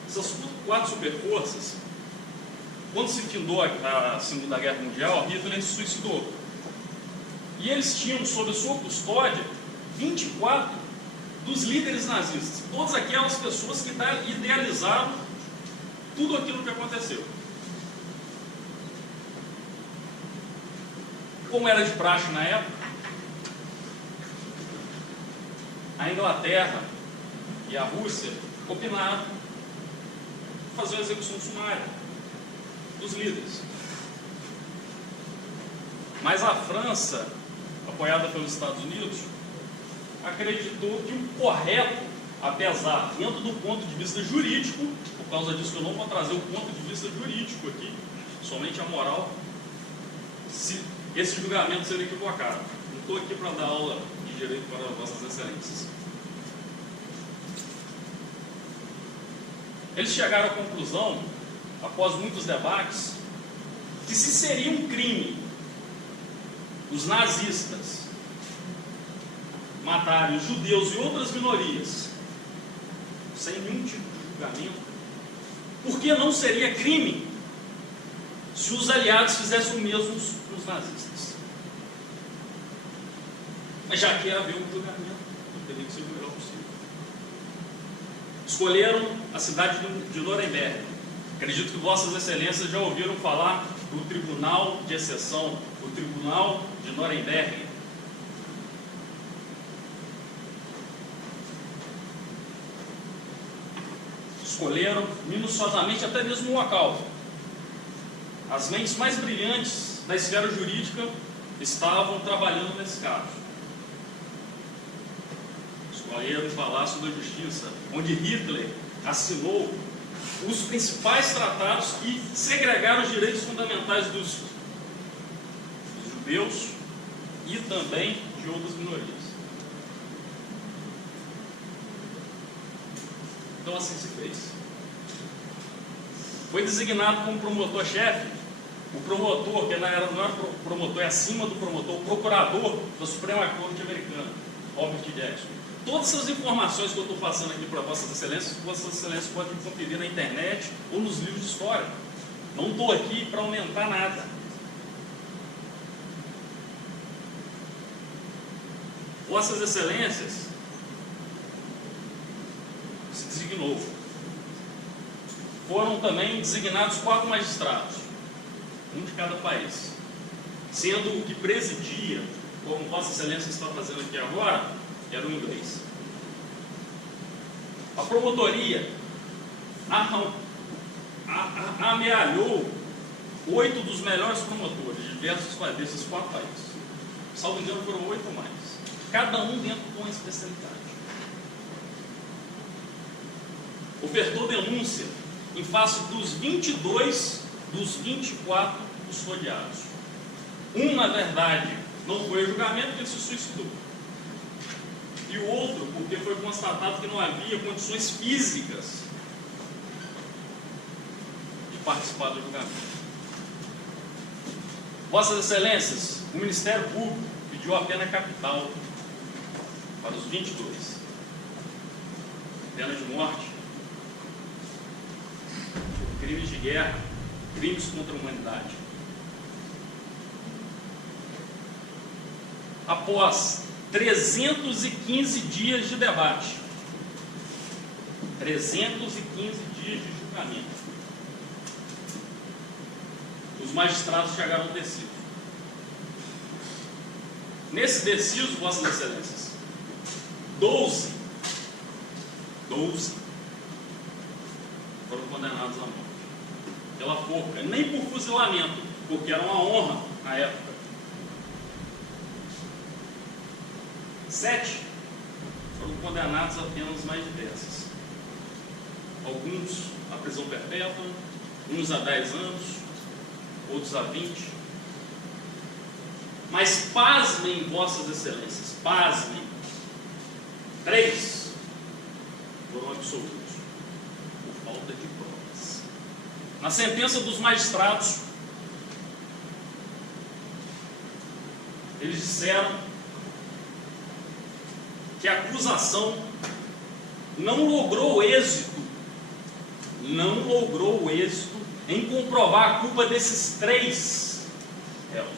Essas 4 superforças, quando se findou a Segunda Guerra Mundial, Hitler se suicidou. E eles tinham sob a sua custódia 24 dos líderes nazistas, todas aquelas pessoas que idealizaram tudo aquilo que aconteceu. Como era de praxe na época, a Inglaterra e a Rússia opinaram fazer uma execução sumária dos líderes. Mas a França, apoiada pelos Estados Unidos, acreditou que o correto, apesar, dentro do ponto de vista jurídico, por causa disso eu não vou trazer o ponto de vista jurídico aqui, somente a moral, se esse julgamento seria equivocado. Não estou aqui para dar aula de direito para Vossas Excelências. Eles chegaram à conclusão, após muitos debates, que se seria um crime os nazistas matarem os judeus e outras minorias sem nenhum tipo de julgamento, por que não seria crime se os aliados fizessem o mesmo nos nazistas? Mas já que ia haver um julgamento, teria que ser o melhor possível. Escolheram a cidade de Nuremberg. Acredito que Vossas Excelências já ouviram falar do Tribunal de Exceção, o Tribunal de Nuremberg. Escolheram minuciosamente até mesmo o local. As mentes mais brilhantes da esfera jurídica estavam trabalhando nesse caso. Escolheram o Palácio da Justiça, onde Hitler assinou os principais tratados que segregaram os direitos fundamentais dos judeus e também de outras minorias. Então assim se fez. Foi designado como promotor-chefe o promotor, que não era promotor, é acima do promotor, o procurador da Suprema Corte Americana, Robert Jackson. Todas essas informações que eu estou passando aqui para Vossas Excelências podem conferir na internet ou nos livros de história. Não estou aqui para aumentar nada. Vossas Excelências se designou. Foram também designados 4 magistrados, um de cada país, sendo o que presidia, como Vossa Excelência está fazendo aqui agora, era o inglês. A promotoria amealhou 8 dos melhores promotores de diversos desses 4 países. Salvo engano, foram 8 ou mais. Cada um dentro de uma especialidade. Ofertou denúncia em face dos 22 dos 24 custodiados. Um, na verdade, não foi a julgamento porque ele se suicidou. E o outro, porque foi constatado que não havia condições físicas de participar do julgamento. Vossas Excelências, o Ministério Público pediu a pena capital para os 22. Pena de morte, crimes de guerra, crimes contra a humanidade. Após 315 dias de debate, 315 dias de julgamento, os magistrados chegaram ao tecido. Nesse deciso, Vossas Excelências, 12 foram condenados à morte pela forca, nem por fuzilamento, porque era uma honra na época. 7 foram condenados a penas mais diversas. Alguns à prisão perpétua, uns a 10 anos, outros a 20. Mas pasmem, Vossas Excelências, pasmem, 3 foram absolvidos por falta de provas. Na sentença dos magistrados, eles disseram que a acusação não logrou êxito em comprovar a culpa desses 3 réus.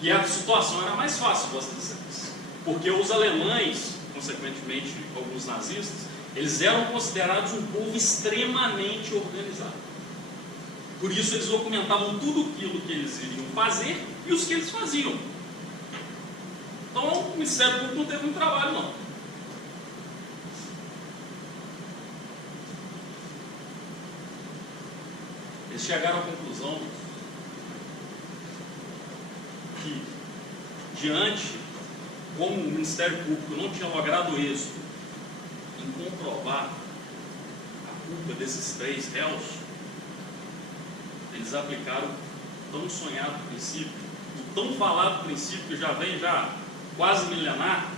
E a situação era mais fácil, Vossas Excelências, porque os alemães, consequentemente alguns nazistas, eles eram considerados um povo extremamente organizado. Por isso eles documentavam tudo aquilo que eles iriam fazer e os que eles faziam. Então o Ministério Público não teve muito trabalho, não. Eles chegaram à conclusão que, diante, como o Ministério Público não tinha logrado êxito em comprovar a culpa desses 3 réus, eles aplicaram o tão sonhado princípio, o tão falado princípio que já vem quase milenar,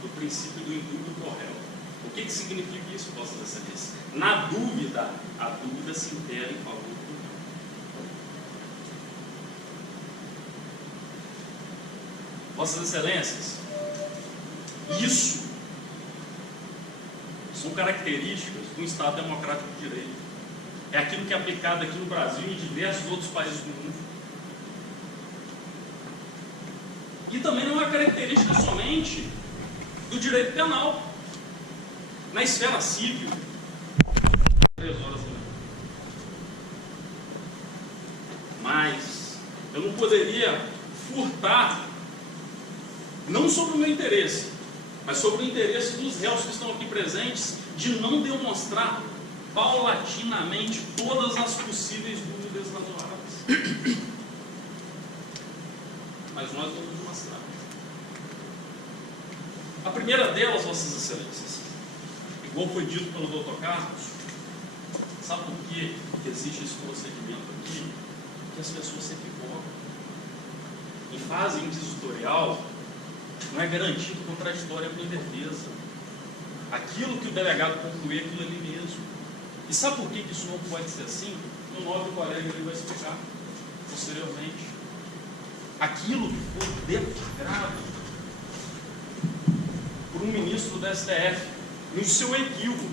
do princípio do indúbio pro réu. O que significa isso, Vossas Excelências? Na dúvida, a dúvida se impera em favor do réu. Vossas Excelências, isso são características de um Estado democrático de direito. É aquilo que é aplicado aqui no Brasil e em diversos outros países do mundo. E também não é uma característica somente do direito penal. Na esfera civil, 3 horas da manhã. Mas eu não poderia furtar, não sobre o meu interesse, mas sobre o interesse dos réus que estão aqui presentes, de não demonstrar paulatinamente todas as possíveis dúvidas razoáveis. Mas nós vamos mostrar. A primeira delas, Vossas Excelências, igual foi dito pelo Dr. Carlos, sabe por que existe esse procedimento aqui? Porque as pessoas se equivocam. Em fase inquisitorial, não é garantido contraditória com a defesa. Aquilo que o delegado concluir, aquilo ali mesmo. E sabe por que isso não pode ser assim? O nobre colega ele vai explicar posteriormente. Aquilo que foi deflagrado por um ministro do STF, no seu equívoco.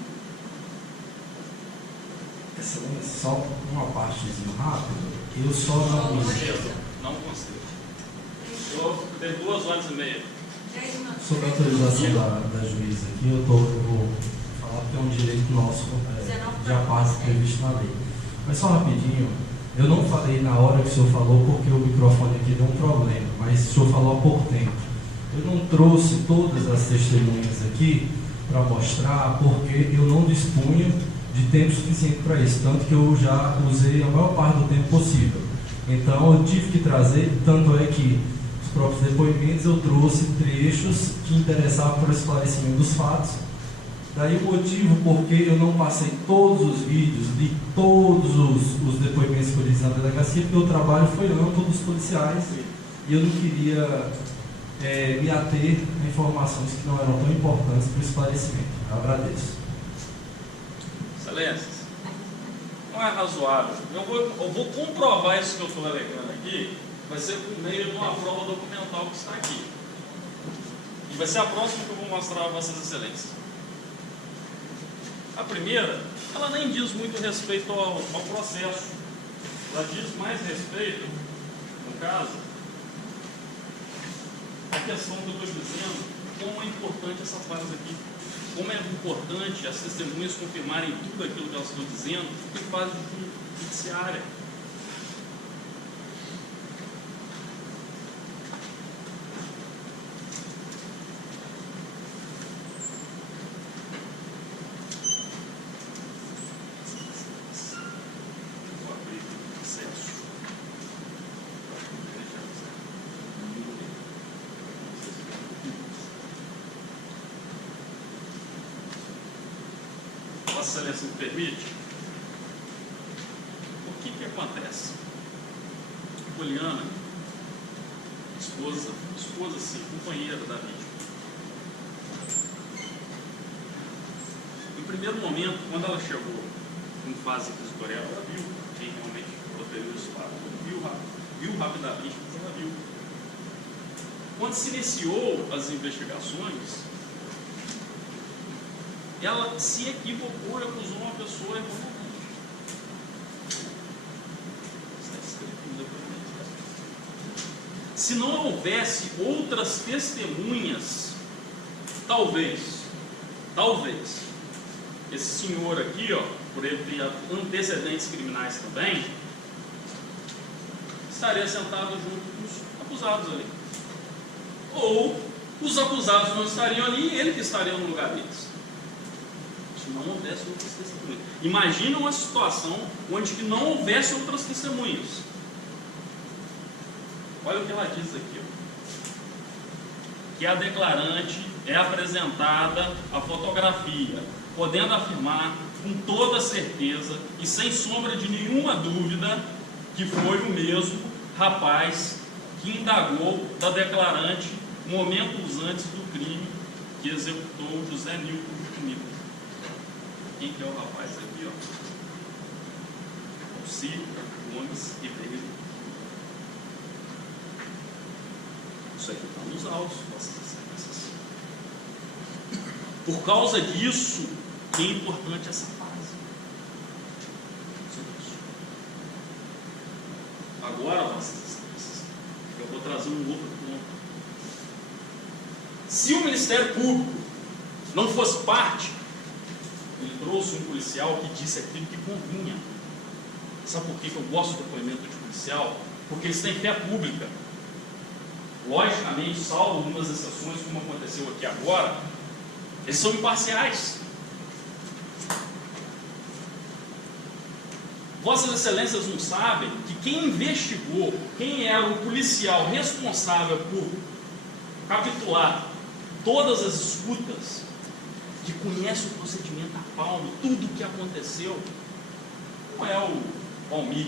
Excelência, só uma partezinha rápida. Eu só não concedo. Eu tenho 2 horas e meia. Sobre a autorização da juíza aqui, eu vou falar que é um direito nosso de a parte previsto na lei. Mas só rapidinho, eu não falei na hora que o senhor falou porque o microfone aqui deu um problema, mas o senhor falou há pouco tempo. Eu não trouxe todas as testemunhas aqui para mostrar porque eu não dispunha de tempo suficiente para isso, tanto que eu já usei a maior parte do tempo possível. Então eu tive que trazer, tanto é que os próprios depoimentos eu trouxe trechos que interessavam para o esclarecimento dos fatos. Daí o motivo porque eu não passei todos os vídeos, li todos os depoimentos policiais na delegacia, porque o trabalho foi amplo dos policiais e eu não queria me ater a informações que não eram tão importantes para o esclarecimento. Eu agradeço. Excelências, não é razoável. Eu vou comprovar isso que eu estou alegando aqui, vai ser por meio de uma prova documental que está aqui. E vai ser a próxima que eu vou mostrar a Vossas Excelências. A primeira, ela nem diz muito respeito ao processo. Ela diz mais respeito, no caso, a questão que eu estou dizendo, como é importante essa frase aqui. Como é importante as testemunhas confirmarem tudo aquilo que elas estão dizendo em fase judiciária. Vossa Excelência me permite, o que acontece? Poliana, esposa sim, companheira da vítima. No primeiro momento, quando ela chegou em fase inquisitorial, ela viu quem realmente proferiu os fatos, viu rapidamente, mas ela viu. Quando se iniciou as investigações, ela se equivocou e acusou uma pessoa erroneamente. Se não houvesse outras testemunhas, talvez, esse senhor aqui, ó, por ele ter antecedentes criminais também, estaria sentado junto com os acusados ali. Ou os acusados não estariam ali e ele que estaria no lugar deles. Se não houvesse outras testemunhas. Imagina uma situação onde que não houvesse outras testemunhas. Olha o que ela diz aqui, ó. Que a declarante é apresentada a fotografia, podendo afirmar com toda certeza e sem sombra de nenhuma dúvida que foi o mesmo rapaz que indagou da declarante momentos antes do crime que executou José Nilton Junito. Quem que é o rapaz aqui, ó? Alcir Gomes Ribeiro. Isso aqui está nos autos, Vossas Excelências. Por causa disso, que é importante essa fase. Agora, Vossas Excelências, eu vou trazer um outro ponto. Se o Ministério Público não fosse parte, ele trouxe um policial que disse aquilo que convinha. Sabe por que eu gosto do depoimento de policial? Porque eles têm fé pública. Logicamente, salvo algumas exceções, como aconteceu aqui agora, eles são imparciais. Vossas Excelências não sabem que quem investigou, quem era o policial responsável por capitular todas as escutas, que conhece o procedimento a palmo, tudo o que aconteceu, não é o Almir,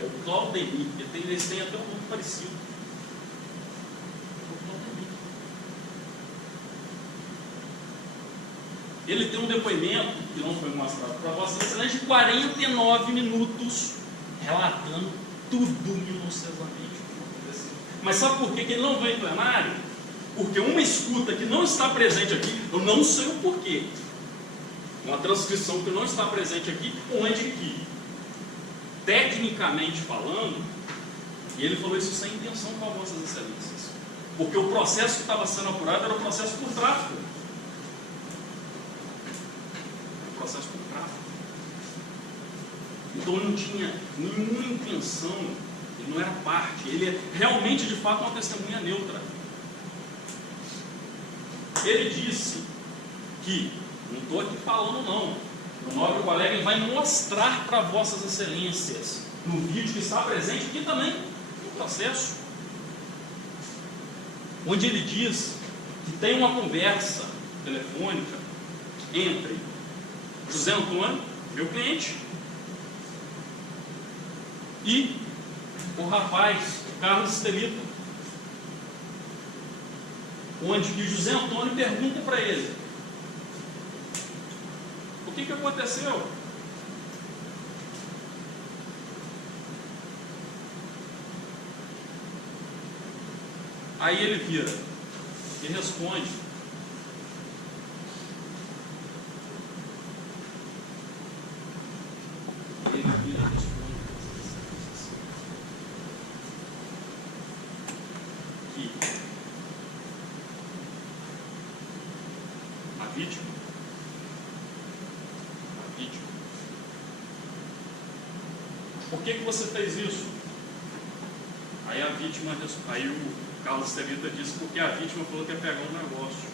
é o Claudemir. Eles têm até um nome parecido. O Claudemir. Ele tem um depoimento que não foi mostrado para Vossa Excelência de 49 minutos relatando tudo minuciosamente o que aconteceu. Mas sabe por que ele não veio em plenário? Porque uma escuta que não está presente aqui, eu não sei o porquê, uma transcrição que não está presente aqui, onde que, tecnicamente falando, e ele falou isso sem intenção com Vossas Excelências, porque o processo que estava sendo apurado era o processo por tráfico. O processo por tráfico. Então não tinha nenhuma intenção, ele não era parte, ele é realmente, de fato, uma testemunha neutra. Ele disse que, não estou aqui falando não, o nobre colega vai mostrar para Vossas Excelências, no vídeo que está presente aqui também, no processo, onde ele diz que tem uma conversa telefônica entre José Antônio, meu cliente, e o rapaz, Carlos Estelita, onde que José Antônio pergunta para ele: o que aconteceu? Aí ele vira e responde: que a vítima, por que você fez isso? Aí a vítima, aí o Carlos Estelita disse: porque a vítima falou que ia pegar um negócio.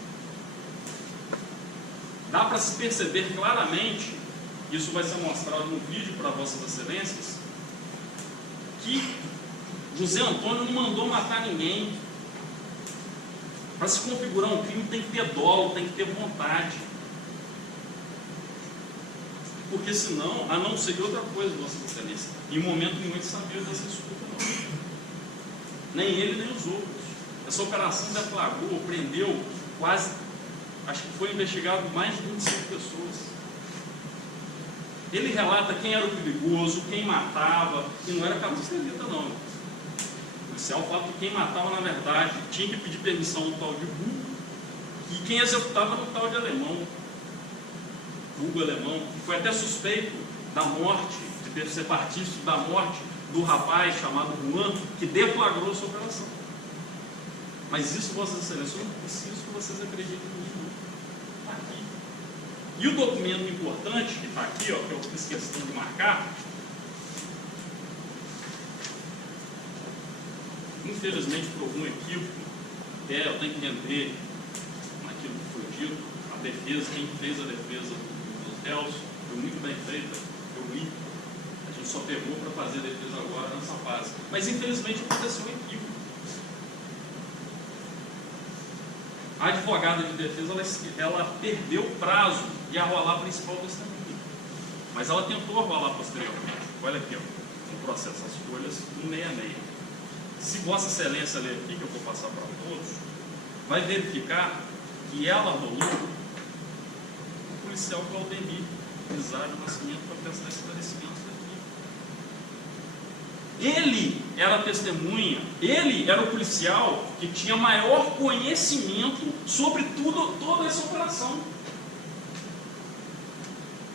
Dá para se perceber claramente, isso vai ser mostrado no vídeo para Vossas Excelências, que José Antônio não mandou matar ninguém. Para se configurar um crime tem que ter dolo, tem que ter vontade. Porque senão, a não ser outra coisa, Vossa Excelência, em momento nenhum ele sabia dessa desculpa, não. Nem ele, nem os outros. Essa operação deflagrou, prendeu quase, acho que foi investigado mais de 25 pessoas. Ele relata quem era o perigoso, quem matava, e não era capuz-levita, não. O policial fala que quem matava, na verdade, tinha que pedir permissão no tal de Hugo, e quem executava no tal de alemão. Hugo alemão, que foi até suspeito da morte, de ser partícipe da morte do rapaz chamado Juan, que deflagrou essa operação. Mas isso, Vossa Excelência, eu não preciso que vocês acreditem em mim. Está aqui. E o documento importante, que está aqui, ó, que eu fiz questão de marcar, infelizmente, por algum equívoco, eu tenho que entender naquilo que foi dito, a defesa, quem fez a defesa dos réus, foi muito bem feita, eu li. A gente só pegou para fazer a defesa agora nessa fase. Mas, infelizmente, aconteceu um equívoco. A advogada de defesa, ela perdeu o prazo de arrolar a principal testemunha. Mas ela tentou arrolar posteriormente. Olha aqui, ó, no processo, as folhas 166. Se Vossa Excelência ler aqui, que eu vou passar para todos, vai verificar que ela rolou o policial Claudemir Rizário Nascimento para prestar esclarecimentos daqui. Ele era a testemunha, ele era o policial que tinha maior conhecimento sobre tudo, toda essa operação.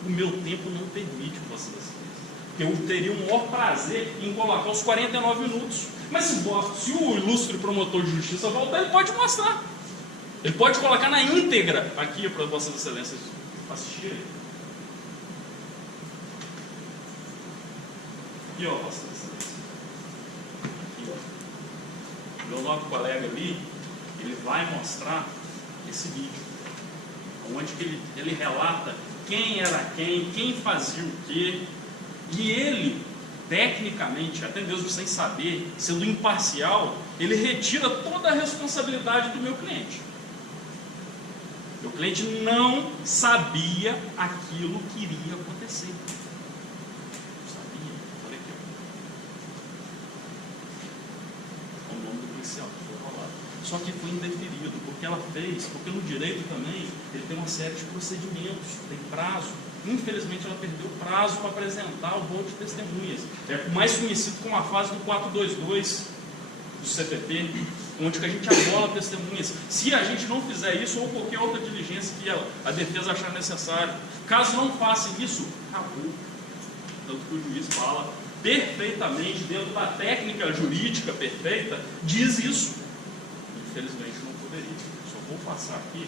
O meu tempo não permite, Vossa Excelência. Eu teria o maior prazer em colocar os 49 minutos. Mas se o ilustre promotor de justiça voltar, ele pode mostrar. Ele pode colocar na íntegra aqui para Vossas Excelências assistirem. Aqui, ó, Vossas Excelências. Aqui, ó. Meu novo colega ali, ele vai mostrar esse vídeo, onde que ele relata quem era quem fazia o quê, e ele, tecnicamente, até mesmo sem saber, sendo imparcial, ele retira toda a responsabilidade do meu cliente. Meu cliente não sabia aquilo que iria acontecer. Não sabia. Olha aqui, ó. O nome do policial que foi rolado. Só que foi indeferido, porque ela fez, porque no direito também, ele tem uma série de procedimentos, tem prazo. Infelizmente, ela perdeu o prazo para apresentar o rol de testemunhas. É mais conhecido como a fase do 422 do CPP, onde que a gente arrola testemunhas. Se a gente não fizer isso, ou qualquer outra diligência que a defesa achar necessário, caso não faça isso, acabou. Tanto que o juiz fala perfeitamente, dentro da técnica jurídica perfeita, diz isso. Infelizmente, não poderia. Só vou passar aqui.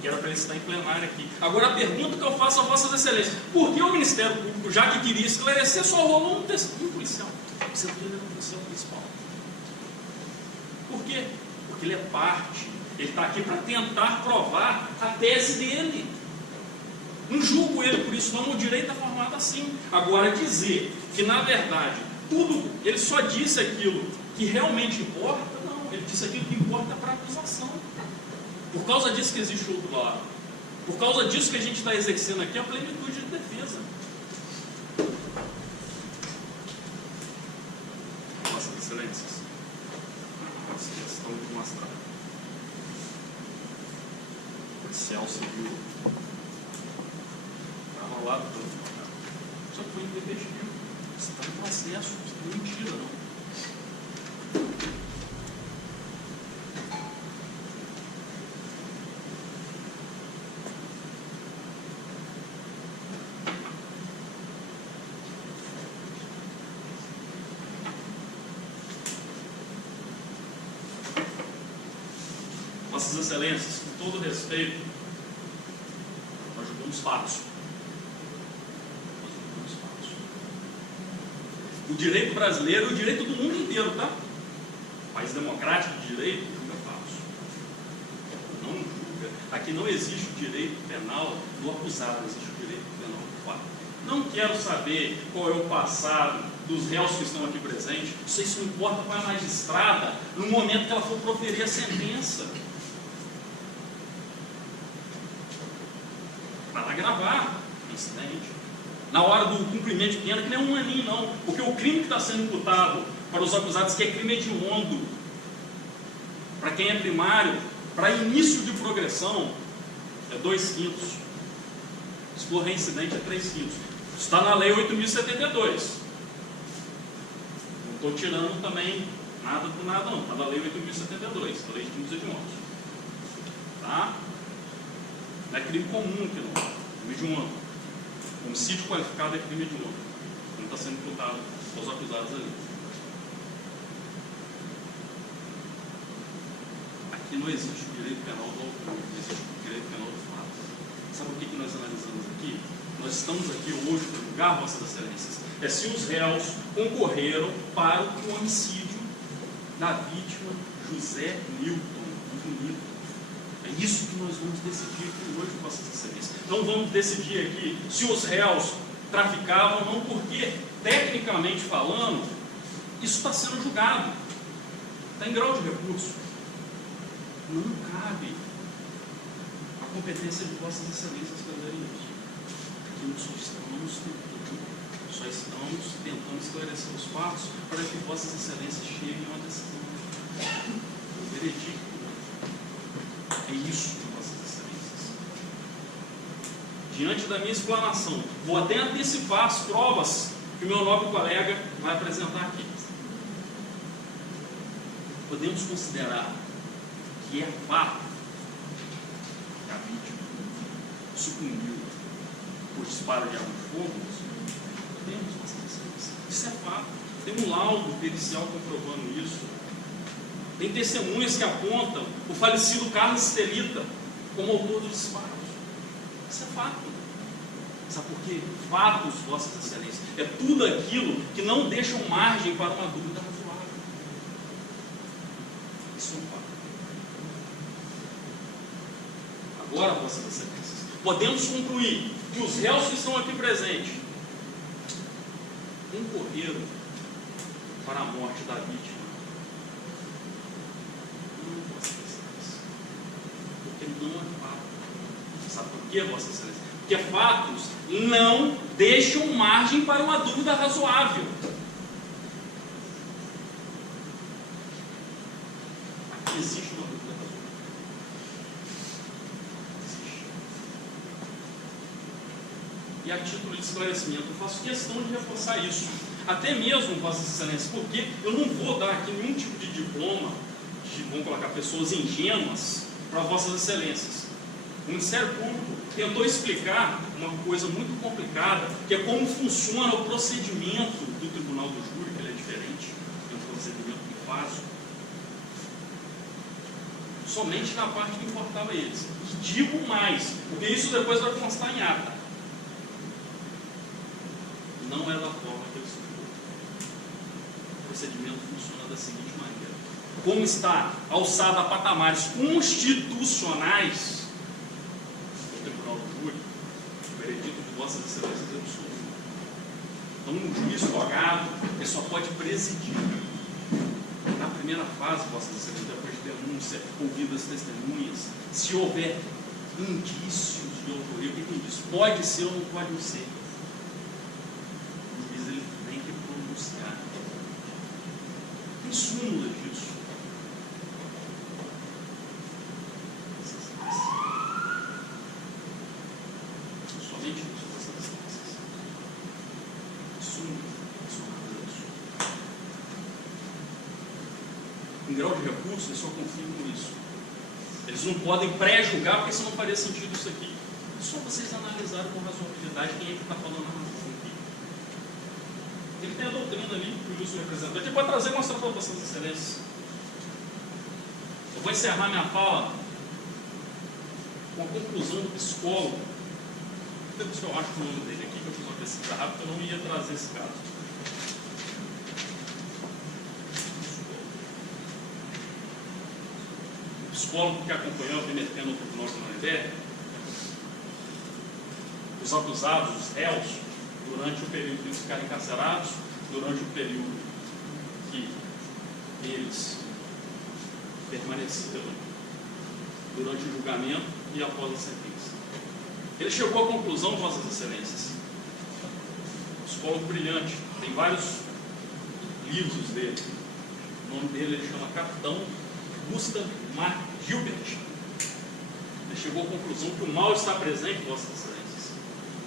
Que era para ele estar em plenário aqui. Agora a pergunta que eu faço a Vossas Excelências: por que o Ministério Público, já que queria esclarecer, só rolou um testemunho policial? Você não tem um policial principal. Por quê? Porque ele é parte. Ele está aqui para tentar provar a tese dele. Não julgo ele por isso, não. O direito é formado assim. Agora, dizer que, na verdade, tudo, ele só disse aquilo que realmente importa, não. Ele disse aquilo que importa para a acusação. Por causa disso que existe o outro lado. Por causa disso que a gente está exercendo aqui a plenitude de defesa. Vossas Excelências, essa questão de mostrar. O policial civil está rolado pelo advogado. Só que foi intempestivo. Você está no processo, não é mentira, não. Vossas Excelências, com todo respeito, nós julgamos fatos. O direito brasileiro e o direito do mundo inteiro, tá? O país democrático de direito julga fatos. Não julgo Aqui não existe o direito penal do acusado, existe o direito penal do fato. Não quero saber qual é o passado dos réus que estão aqui presentes. Isso não importa para a magistrada no momento que ela for proferir a sentença. Para ela gravar o incidente. Na hora do cumprimento de pena, que não é um aninho não, porque o crime que está sendo imputado para os acusados, que é crime hediondo, para quem é primário, para início de progressão, é 2/5. Se for reincidente, é 3/5. Está na lei 8.072. Não estou tirando também nada do nada não, está na lei 8.072, a lei de crimes hediondos. Tá? Não é crime comum aqui não, crime hediondo. Homicídio qualificado é crime hediondo, não está sendo imputado aos acusados ali. Aqui não existe o direito penal do autor, existe o direito penal do fato. Sabe o que nós analisamos aqui? Nós estamos aqui hoje para julgar, Vossas Excelências, é se os réus concorreram para o homicídio da vítima José Newton Bonito. É isso que nós vamos decidir aqui hoje, Vossas Excelências. Não vamos decidir aqui se os réus traficavam ou não, porque, tecnicamente falando, isso está sendo julgado. Está em grau de recurso. Não cabe a competência de Vossas Excelências fazerem isso. Aqui nós só estamos tentando esclarecer os fatos para que Vossas Excelências cheguem a uma decisão. O veredicto é isso, Vossas Excelências. Diante da minha explanação, vou até antecipar as provas que o meu nobre colega vai apresentar aqui. Podemos considerar que é fato que a vítima sucumbiu por disparo de arma de fogo? Podemos, Vossas Excelências. Isso é fato. Tem um laudo pericial comprovando isso. Tem testemunhas que apontam o falecido Carlos Estelita como autor dos disparos. Isso é fato. Sabe por quê? Fatos, Vossas Excelências, é tudo aquilo que não deixa margem para uma dúvida razoável. Isso é um fato. Agora, Vossas Excelências, podemos concluir que os réus que estão aqui presentes concorreram para a morte da vítima. Não, Vossas Excelências. Porque não é fato. Sabe por quê, Vossas Excelências? Porque fatos não deixam margem para uma dúvida razoável. Aqui existe uma dúvida razoável. Existe. E a título de esclarecimento, eu faço questão de reforçar isso. Até mesmo, Vossas Excelências, porque eu não vou dar aqui nenhum tipo de diploma, vamos colocar pessoas ingênuas, para Vossas Excelências. O Ministério Público tentou explicar uma coisa muito complicada, que é como funciona o procedimento do Tribunal do Júri, que ele é diferente, é um procedimento bifásico, somente na parte que importava a eles. E digo mais, porque isso depois vai constar em ata. Não é da forma que eu explicou. O procedimento funciona da seguinte maneira: como está alçado a patamares constitucionais, o Tribunal do Júri, o veredito de Vossas Excelências é absoluto. Então, um juiz togado, ele só pode presidir. Na primeira fase, Vossas Excelências, depois de denúncia, ouvidas testemunhas, se houver indícios de autoria, o que é indício? Pode ser ou não pode não ser. O juiz ele tem que pronunciar. Tem súmula disso. Somente isso, Vossas Excelências. Súmula. Em grau de recurso, eles só confirmam isso. Eles não podem pré-julgar, porque senão não faria sentido isso aqui. Só vocês analisarem com razoabilidade quem é que está falando a razão aqui. Ele tem a doutrina ali que o Wilson representou. Ele pode trazer e mostrar para Vossas Excelências. Eu vou encerrar minha fala com a conclusão do psicólogo. Depois que eu acho o nome dele aqui, que eu fiz uma pesquisa rápida, eu não ia trazer esse caso. O psicólogo que acompanhou a primeira pena no Tribunal de Maribé, os acusados, os réus, durante o período que eles ficaram encarcerados, durante o período que eles permaneceram, durante o julgamento e após a sentença. Ele chegou à conclusão, Vossas Excelências, psicólogo brilhante, tem vários livros dele. O nome dele ele chama Capitão Gustav Mark Gilbert. Ele chegou à conclusão que o mal está presente, Vossas Excelências,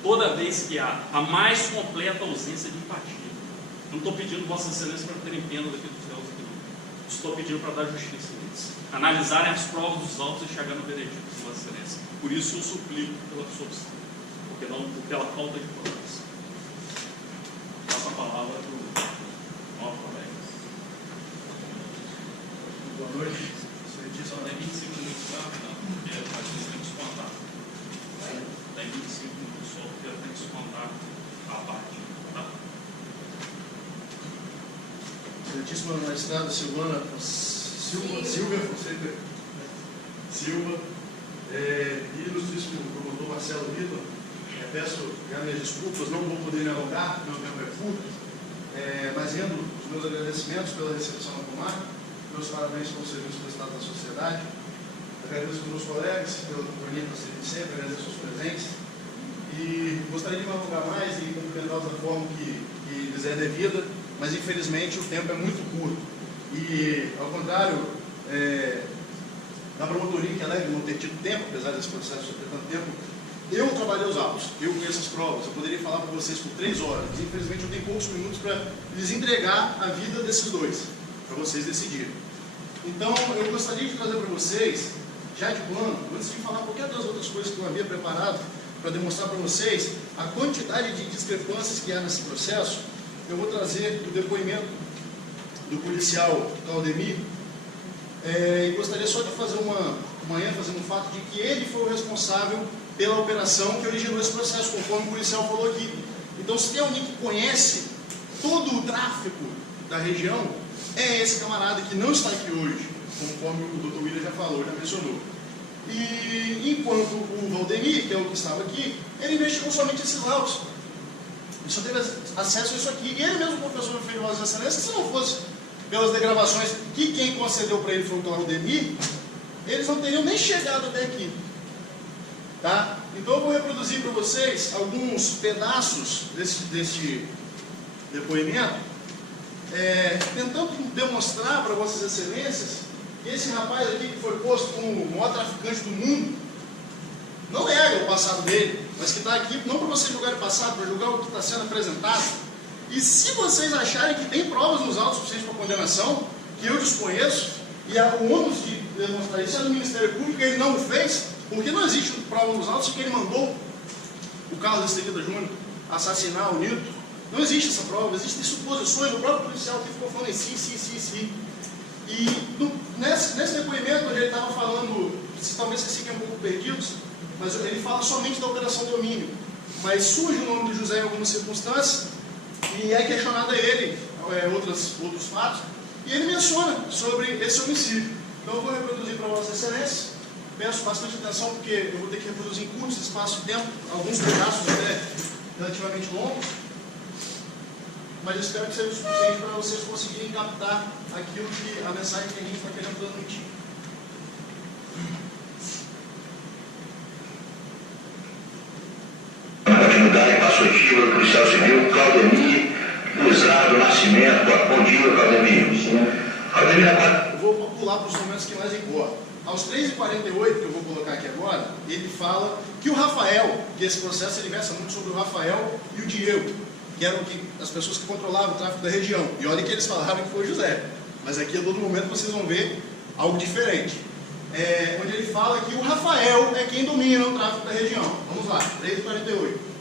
toda vez que há a mais completa ausência de empatia. Não estou pedindo Vossas Excelências para terem pena daqueles réus aqui, não. Estou pedindo para dar justiça a eles, analisarem as provas dos autos e chegar no veredito, Vossas Excelências. Por isso eu suplico pela absolvição, pela falta de provas. Passo a palavra para o nosso colega. Boa noite. Só tem 25 minutos, tá? Porque a gente tem que descontar. Tem 25 minutos só, porque tem que descontar a parte. Tá? Excelentíssima Magistrada Silvia Fonseca Silva, e ilustríssimo promotor Marcelo Vitor, peço já minhas desculpas, não vou poder me alongar, meu tempo é curto, mas rendo os meus agradecimentos pela recepção na comarca, meus parabéns pelo serviço prestado à sociedade, agradeço aos meus colegas pela companhia que vocês sempre, agradeço aos presentes, e gostaria de me alongar mais e cumprimentá-los da forma que lhes é devida, mas infelizmente o tempo é muito curto. E, ao contrário da promotoria, que alega não ter tido tempo, apesar desse processo ter tanto tempo, eu trabalhei os autos, eu conheço as provas, eu poderia falar para vocês por 3 horas, mas infelizmente eu tenho poucos minutos para lhes entregar a vida desses dois, para vocês decidirem. Então, eu gostaria de trazer para vocês, já de plano, antes de falar qualquer das outras coisas que eu havia preparado, para demonstrar para vocês a quantidade de discrepâncias que há nesse processo, eu vou trazer o depoimento do policial Claudemir, e gostaria só de fazer uma ênfase no fato de que ele foi o responsável pela operação que originou esse processo, conforme o policial falou aqui. Então, se tem alguém que conhece todo o tráfico da região, é esse camarada que não está aqui hoje, conforme o Dr. William já falou, já mencionou. E enquanto o Valdemir, que é o que estava aqui, ele investigou somente esses laudos. Ele só teve acesso a isso aqui. E ele mesmo, professor, fez Vossas Excelências, se não fosse pelas degravações que quem concedeu para ele foi o Claudemir, eles não teriam nem chegado até aqui. Tá? Então eu vou reproduzir para vocês alguns pedaços deste depoimento, tentando demonstrar para Vossas Excelências que esse rapaz aqui que foi posto como o maior traficante do mundo, não nega o passado dele, mas que está aqui não para vocês julgarem o passado, para julgar o que está sendo apresentado. E se vocês acharem que tem provas nos autos suficientes para condenação, que eu desconheço, e o ônus de demonstrar isso é do Ministério Público, ele não o fez, porque não existe prova nos autos que ele mandou o Carlos Esterita Júnior assassinar o Nito. Não existe essa prova, existem suposições, o próprio policial que ficou falando em si. E nesse depoimento onde ele estava falando, talvez vocês fiquem um pouco perdidos, mas ele fala somente da Operação Domínio, mas surge o nome de José em algumas circunstâncias, e é questionado a ele outros fatos, e ele menciona sobre esse homicídio. Então eu vou reproduzir para Vossa Excelência, peço bastante atenção, porque eu vou ter que reproduzir em curto espaço de tempo, alguns pedaços até relativamente longos, mas eu espero que seja o suficiente para vocês conseguirem captar aquilo que a mensagem que a gente está querendo transmitir. Atividade passativa do policial civil Claudemir Guzado Nascimento. Bom dia, Claudemir. Eu vou pular para os momentos que mais importam. Aos 3h48, que eu vou colocar aqui agora, ele fala que o Rafael, que esse processo ele versa muito sobre o Rafael e o Diego, que eram as pessoas que controlavam o tráfico da região. E olha que eles falaram que foi o José. Mas aqui a todo momento vocês vão ver algo diferente. Onde ele fala que o Rafael é quem domina o tráfico da região. Vamos lá, 3h48.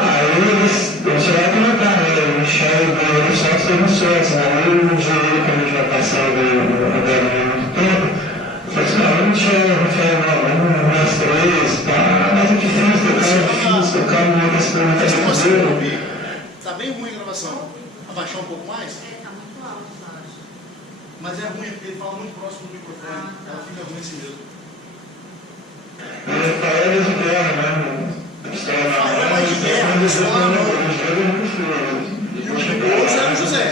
Aí você vai colocar, né? O enxergo do só que não sócio, né? Aí o dinheiro que a gente vai passar agora no tempo, eu falei assim, não enxergo não, umas três, tá? Mas é difícil, tocar uma outra experiência. Tá bem ruim a gravação. Abaixar um pouco mais? Tá muito alto, eu acho. Mas é ruim, porque ele fala muito próximo do microfone. Ela fica ruim assim mesmo. Eu falei de guerra, né? Falou mais de guerra, não sei lá não. E o perigoso era o José.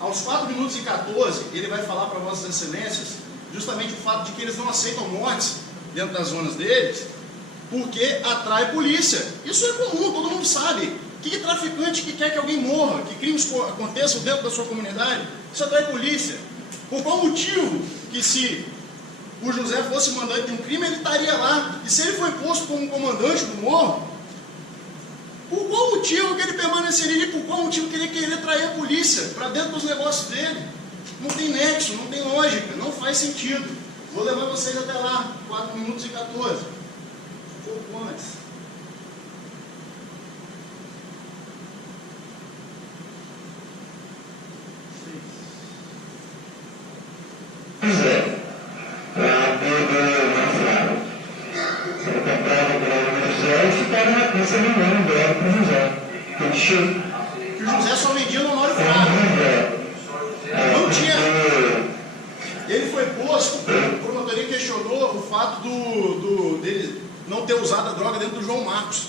Aos 4 minutos e 14, ele vai falar para vossas excelências justamente o fato de que eles não aceitam mortes dentro das zonas deles, porque atrai polícia. Isso é comum, todo mundo sabe. Que traficante que quer que alguém morra, que crimes aconteçam dentro da sua comunidade, isso atrai polícia. Por qual motivo que se o José fosse mandante de um crime, ele estaria lá? E se ele foi posto como comandante do morro, por qual motivo que ele permaneceria e por qual motivo que ele queria trair a polícia para dentro dos negócios dele? Não tem nexo, não tem lógica, não faz sentido. Vou levar vocês até lá, 4 minutos e 14. Um pouco antes. Que o José só vendia no Honório Fraga. Não tinha. Ele foi posto, a promotoria questionou o fato dele não ter usado a droga dentro do João Marcos,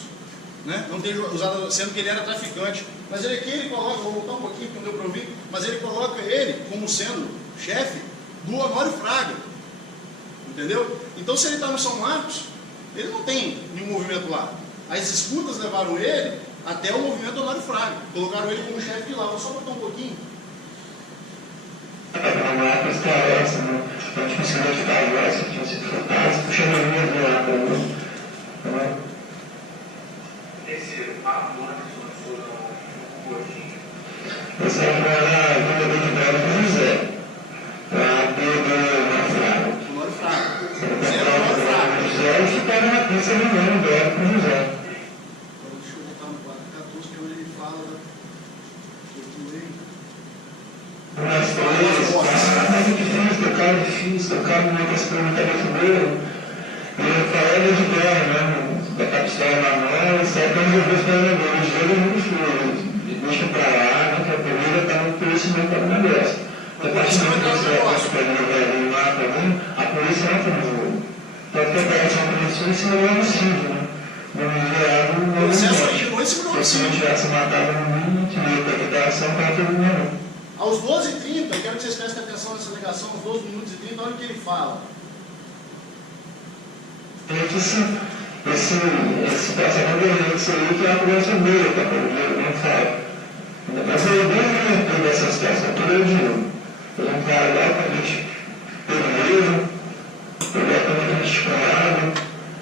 né? Não ter usado, sendo que ele era traficante. Mas ele coloca, vou voltar um pouquinho porque não deu para ouvir, mas ele coloca ele como sendo chefe do Honório Fraga. Entendeu? Então, se ele está no São Marcos, ele não tem nenhum movimento lá. As escutas levaram ele até o movimento do Honório Fraga. Colocaram ele como chefe de lá. Vou só botar um pouquinho. Aos 12h30, eu quero que vocês prestem atenção nessa ligação, aos 12 minutos e 30, olha o que ele fala. Esse pensamento aí que é a conversa dele, tá? Não fala. Mas eu bem lembro dessa situação toda eu digo. Eu não falo lá pra gente ter medo, pegar a gente disparado.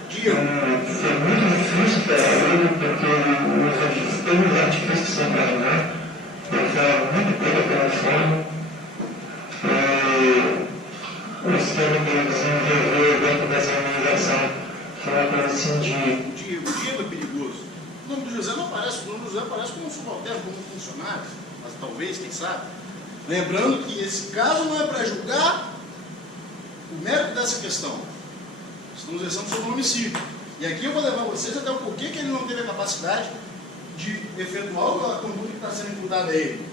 Foi muito difícil para ele, porque os termos artifícios que são imaginar, ele fala muito pelo telefone. O sistema que ele desenvolveu dentro dessa organização foi uma coisa assim de... Diego é perigoso. O nome do José não aparece, o nome do José aparece como subalterno, como funcionário, mas talvez, quem sabe. Lembrando que esse caso não é para julgar o mérito dessa questão. Estamos versando sobre o homicídio. E aqui eu vou levar vocês até o porquê que ele não teve a capacidade de efetuar a conduta que está sendo imputada a ele.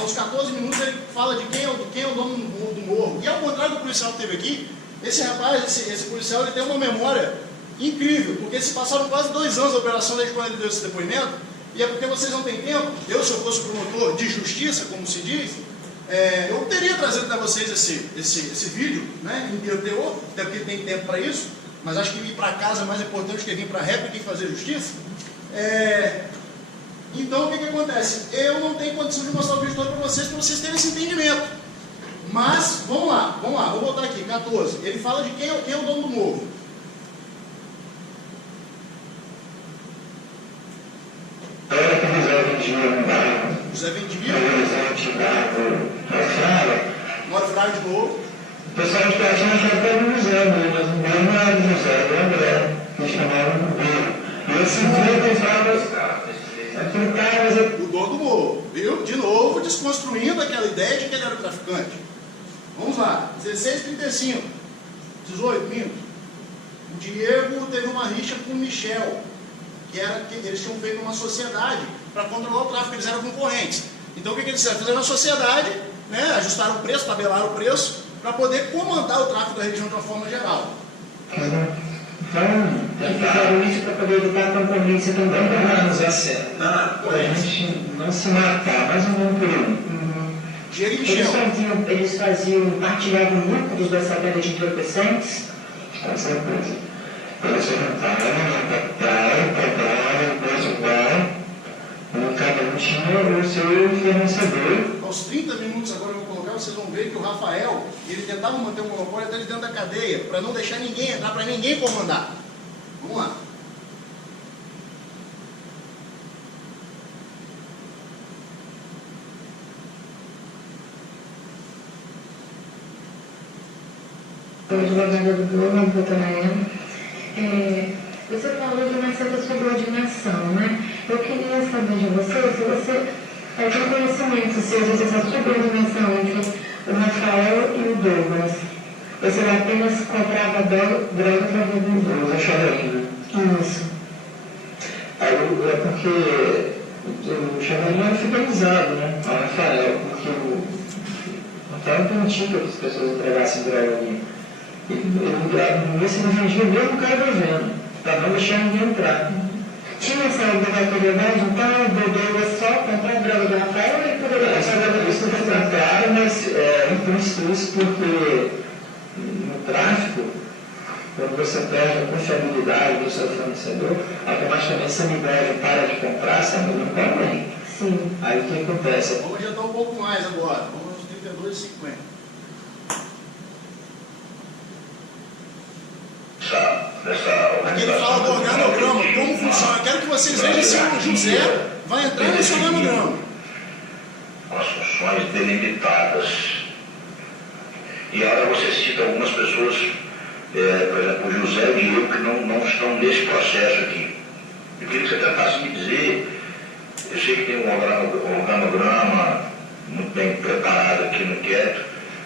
Aos 14 minutos ele fala de quem é o dono do morro. E ao contrário do policial que teve aqui, esse rapaz, esse policial, ele tem uma memória incrível, porque se passaram quase 2 anos da operação desde quando ele deu esse depoimento, e é porque vocês não têm tempo. Eu, se eu fosse promotor de justiça, como se diz, eu teria trazido para vocês esse vídeo, né, em TO, até porque tem tempo para isso, mas acho que ir para casa é mais importante que vir para a réplica e fazer justiça. Então, o que acontece? Eu não tenho condição de mostrar o vídeo todo para vocês terem esse entendimento. Mas, vamos lá, vou botar aqui, 14. Ele fala de quem é o dono do morro. Era que o José vendia no bairro. José vendia? O José tinha dado Honório Fraga de novo. O pessoal de Piatinho achava que era o José, mas o meu não era o José, era o André, que chamavam o Bruno. E eu sempre pensava, aquele cara, mas eu... O dono do morro, viu? De novo, desconstruindo aquela ideia de que ele era o traficante. Vamos lá, 16h35, 18 minutos. O Diego teve uma rixa com o Michel, que eles tinham feito uma sociedade para controlar o tráfico, eles eram concorrentes. Então o que eles fizeram? Fizeram uma sociedade, né, ajustaram o preço, tabelaram o preço, para poder comandar o tráfico da região de uma forma geral. Então, fizeram isso para poder evitar a concorrência também, para nos acertar, para a gente não se matar, mais ou menos por aí. Diego e Michel. Eles partilhavam lucros dessa venda de entorpecentes? Com certeza. Eles juntaram na capital, compraram, depois igual, cada um tinha o seu fornecedor. Aos 30 minutos agora eu vou colocar, vocês vão ver que o Rafael, ele tentava manter o monopólio até dentro da cadeia, para não deixar ninguém entrar, para ninguém comandar. Vamos lá. O advogado do Bruno, doutora Ana, você falou de uma certa subordinação, né? Eu queria saber de você se você tem conhecimento sobre essa subordinação entre o Rafael e o Douglas. Você apenas comprava droga para vender. Eu achava ainda. Isso. Aí é porque o Xavier era fidelizado, né? Ao Rafael, porque o Rafael permitia que as pessoas entregassem droga ali. Você não vendia mesmo o cara vendo, para não deixar ninguém entrar. Tinha essa obrigatoriedade, então, o Douglas só comprar droga do Rafael ou ele poderia comprar? Isso não está claro, mas é implícito isso porque no tráfico, quando você perde a confiabilidade do seu fornecedor, automaticamente você libera e para de comprar, você não também. Sim. Aí o que acontece? Vamos adiantar um pouco mais agora, vamos aos 32,50. Aqui ele fala do organograma, como funciona. Eu quero que vocês vejam se o José vai entrar nesse organograma. Com as funções delimitadas. E agora você cita algumas pessoas, por exemplo, o José e o Diego, que não estão nesse processo aqui. Eu queria que você tentasse me dizer, eu sei que tem um organograma muito bem preparado aqui no inquérito,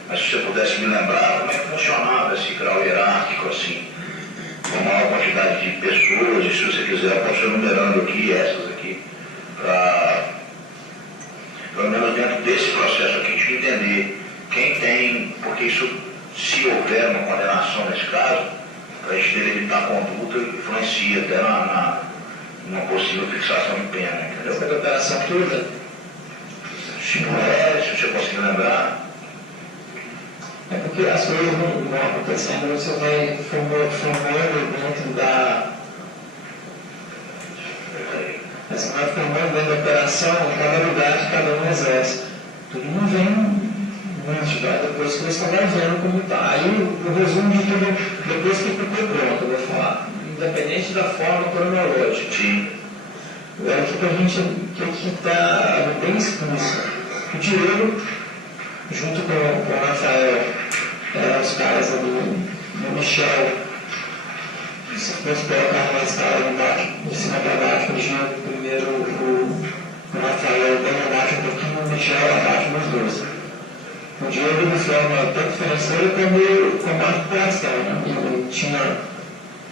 mas se você pudesse me lembrar como é que funcionava esse grau hierárquico assim. Com maior quantidade de pessoas, e se você quiser, eu posso ir numerando aqui, essas aqui, para, pelo menos dentro desse processo aqui, de entender quem tem, porque isso, se houver uma condenação nesse caso, para a gente delimitar a conduta, influencia até numa possível fixação de pena, entendeu? Essa operação toda, Se você conseguir lembrar. é porque as coisas não vão acontecendo, você vai formando dentro da... Você vai formando dentro da operação cada lugar que cada um exerce. Tudo não vem muito, tá? Depois que você vai vendo como está. Aí o resumo de tudo, depois que ficou pronto, eu vou falar. Independente da forma cronológica. Sim. É aqui que a gente tem que estar bem explícito. O Diego, junto com o Rafael, os caras do Michel, se fosse colocar uma escala embaixo, de cima para baixo, o Diego primeiro, o Rafael bem abaixo um pouquinho, o Michel abaixo dos dois. O Diego de forma tanto financeira como a população, né? Ele tinha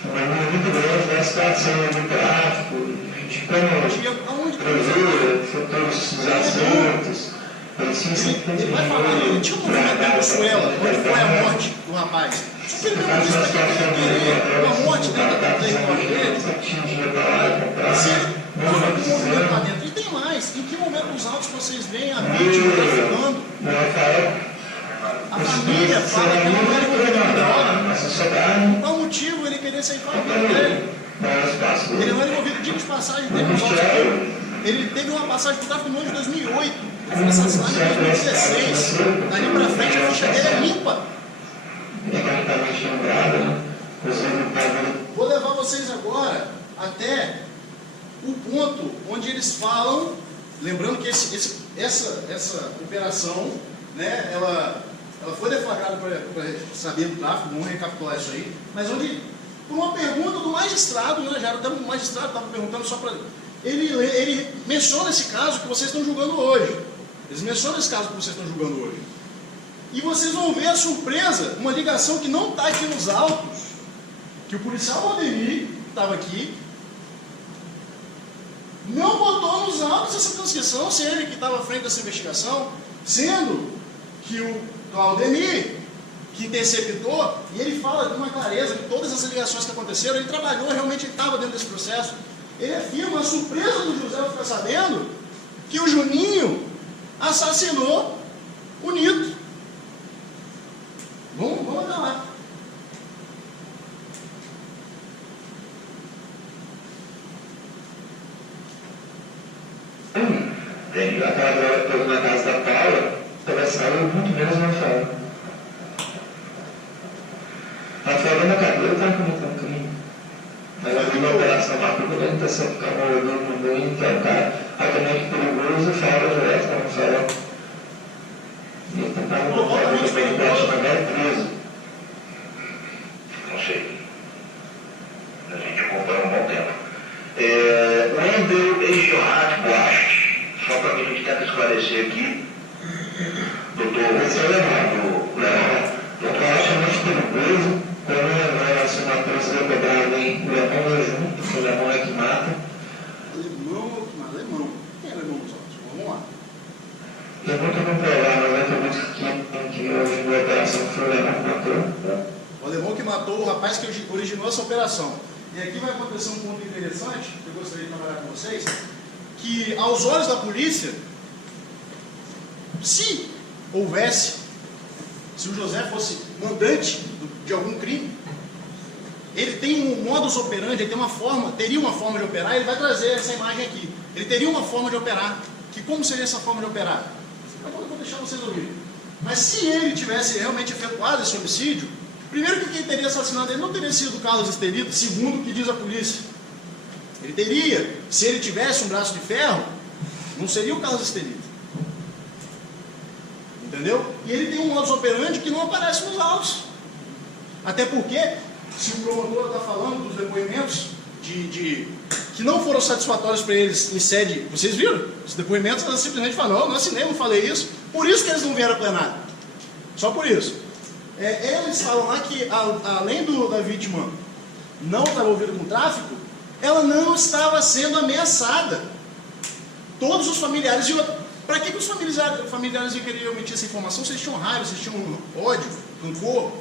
uma linha muito grande da situação do tráfico, de como prever futuros assuntos. Ele vai falar, ele tinha um movimento dentro do Suela, onde foi a morte do rapaz. Só que ele não disse que ele queria uma morte dentro da território dele. Se ele não foi com o movimento lá dentro. E tem mais, em que momento dos autos vocês veem a vítima traficando? A família fala que não era envolvido com droga. Qual motivo ele queria sair fora dele? Ele não era envolvido, digo de passagem, teve uns autos aqui. Ele teve uma passagem por tráfico no ano de 2008. Ele foi assassinado em 2016. Dali pra frente a ficha dele é limpa. Vou levar vocês agora até o ponto onde eles falam, lembrando que essa operação, né, ela ela foi deflagrada para saber do tráfico, vamos recapitular isso aí, mas onde, por uma pergunta do magistrado, né, já até o magistrado estava perguntando só para ele menciona esse caso que vocês estão julgando hoje. Eles mencionam esse caso que vocês estão julgando hoje. E vocês vão ver a surpresa, uma ligação que não está aqui nos autos, que o policial Valdemir estava aqui, não botou nos autos essa transcrição, se ele que estava à frente dessa investigação, sendo que o Valdemir, que interceptou, e ele fala com uma clareza de todas as ligações que aconteceram, ele trabalhou, realmente ele estava dentro desse processo. Ele afirma a surpresa do José ao ficar sabendo que o Juninho assassinou o Nito. Vamos até lá. Tem aquela droga toda na casa da Paula, atravessava muito menos o Rafael. Rafael na cadeira estava cometendo crime. Mas eu vi uma operação lá, porque ele interceptar o Moinho, que é um cara altamente perigoso, e fala direto para o Rafael. E ele tentava botar o transporte na Mera preso. Não sei. A gente acompanha um bom tempo. O André Eijorrat Boast, só para que a gente tente esclarecer aqui, doutor acho muito perigoso, quando a assinatura se pedrada em o Lemão é junto, o Lemão é que mata. Alemão. Quem é alemão dos autos? Vamos lá. Eu nunca vou provar, mas é muito que hoje na operação foi o Lemão que matou. O alemão que matou o rapaz que originou essa operação. E aqui vai acontecer um ponto interessante, que eu gostaria de trabalhar com vocês, que aos olhos da polícia, se houvesse, se o José fosse mandante de algum crime, ele tem um modus operandi, ele tem uma forma, teria uma forma de operar, ele vai trazer essa imagem aqui. Ele teria uma forma de operar. Que como seria essa forma de operar? Eu vou deixar vocês ouvirem. Mas se ele tivesse realmente efetuado esse homicídio, primeiro que quem teria assassinado ele não teria sido o Carlos Estelito, segundo o que diz a polícia. Ele teria, se ele tivesse um braço de ferro, não seria o Carlos Estelito. Entendeu? E ele tem um modus operandi que não aparece nos autos. Até porque, se o promotor está falando dos depoimentos que não foram satisfatórios para eles em sede, vocês viram? Os depoimentos elas simplesmente falam, não assinei, não falei isso, por isso que eles não vieram a plenário. Só por isso. Eles falam lá que, além da vítima não estar envolvida com tráfico, ela não estava sendo ameaçada. Todos os familiares... Para que os familiares queriam omitir essa informação? Vocês tinham raiva, vocês tinham ódio, rancor?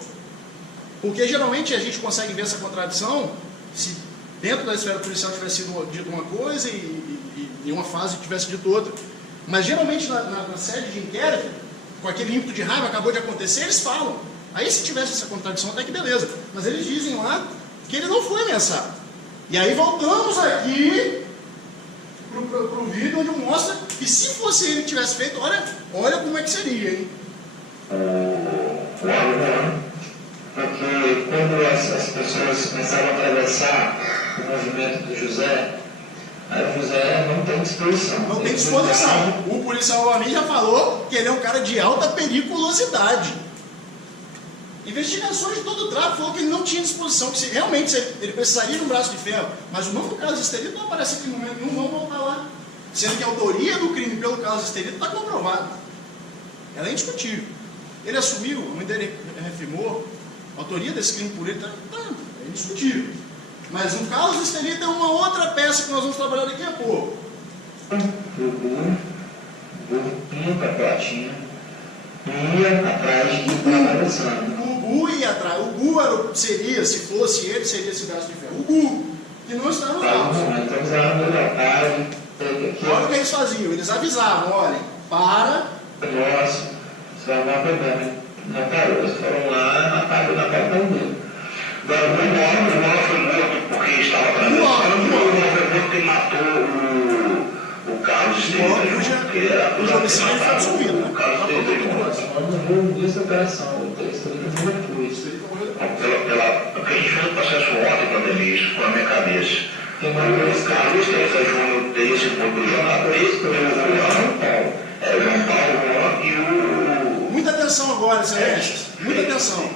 Porque geralmente a gente consegue ver essa contradição se dentro da esfera policial tivesse sido dito uma coisa e em uma fase tivesse dito outra. Mas geralmente na sede de inquérito, com aquele ímpeto de raiva, acabou de acontecer, eles falam. Aí se tivesse essa contradição, até que beleza. Mas eles dizem lá que ele não foi ameaçado. E aí voltamos aqui para o vídeo onde mostra que se fosse ele que tivesse feito, olha como é que seria, hein? Porque quando as pessoas começaram a atravessar o movimento do José, aí o José não tem disposição. Não tem disposição. O policial Amin já falou que ele é um cara de alta periculosidade. Investigações de todo o tráfico falou que ele não tinha disposição, que realmente ele precisaria de um braço de ferro, mas o nome do Carlos Estelito não aparece aqui no momento nenhum, vamos voltar lá. Sendo que a autoria do crime pelo Carlos Estelito está comprovada. Ela é indiscutível. Ele assumiu, a mãe dele reafirmou, a autoria desse crime por ele é indiscutível. Mas o Carlos Estelito é uma outra peça que nós vamos trabalhar daqui a pouco. O Pinho para a platinha ia atrás de atravessando. O Gu ia atrás. O Gu seria, se fosse ele, seria esse braço de ferro. O Gu, que não está nos autos. Olha o que eles faziam. Eles avisavam, olhem, para. Nossa, você vai dar problema. Não parou. Eles foram lá, apagou na porta dele. Agora, o Moro foi morto porque estava atravessando. O Moro foi morto porque matou o Carlos Estelito. Que era o homicídio foi absolvido, né? O Carlos Estelito morto. Não morreu nessa operação. O Estelito foi depois. Porque a gente fez o processo ontem, pandemia, isso ficou na minha cabeça. O Carlos Estelito Júnior tem esse ponto do jornal, esse pelo João Paulo e o... Muita atenção. atenção agora, excelências. Muita atenção.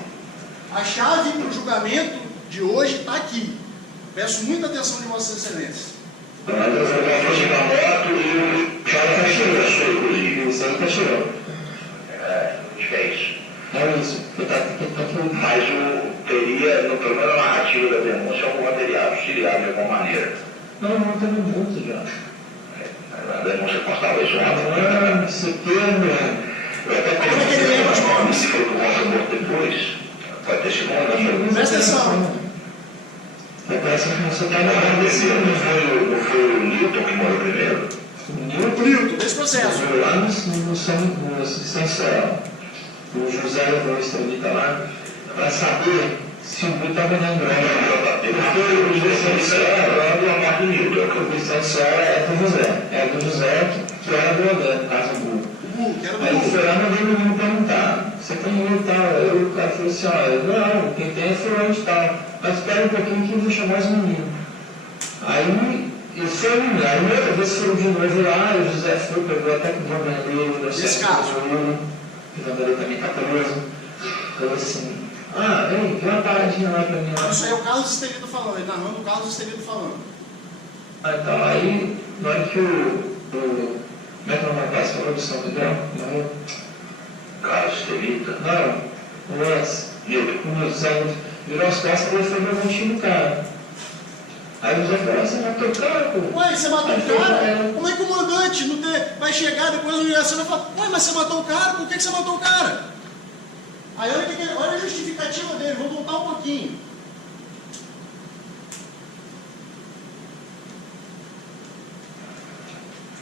A chave para o julgamento de hoje está aqui. Peço muita atenção de vossas excelências. Eu vou chegar a moto e o cara está tirando, inclusive. Isso aí está tirando. Acho que é isso. É isso. Mas teria, no pelo menos na narrativa da denúncia, algum material auxiliar de alguma maneira. Não teve muito já. A denúncia constava isso Não, isso aqui eu até coloquei os nomes, se for do morto depois. Pode ter sido uma. Presta atenção. Parece que você está narrando esse ano. Não foi o Newton que morreu primeiro? O Newton, desse processo. Lá no Estancial, o José levou o Estrelita lá para saber se o Newton estava lembrando. Porque o Estancial o Estancial é do José. É do José que era do Odé, no caso do Aí ele foi lá e mandou o menino perguntar: você tem um tal? Aí o cara falou assim: olha, não, quem tem é fulano de tal. Mas espera um pouquinho que eu vou chamar os meninos. Aí ele foi o menino. Aí outra vez foram de novo lá, e o José foi, pegou até com o Vanderlei, esse caso. O Vanderlei também está preso. Falou assim: vem uma paradinha lá pra mim. Isso aí é o Carlos Esterido falando, ele está narrando o Carlos Esterido falando. Então, aí, na hora que como é que o rapaz falou do São Miguel? Não. Carlos Estelita? Não, o Lance. O José virou as costas e ele foi levantinho no cara. Aí o José falou: você matou o cara, pô? Ué, você matou o cara? Como é que o mandante vai chegar depois da humilhação e vai falar: ué, mas você matou o cara? Por que você matou o cara? Aí olha a justificativa dele, vou voltar um pouquinho.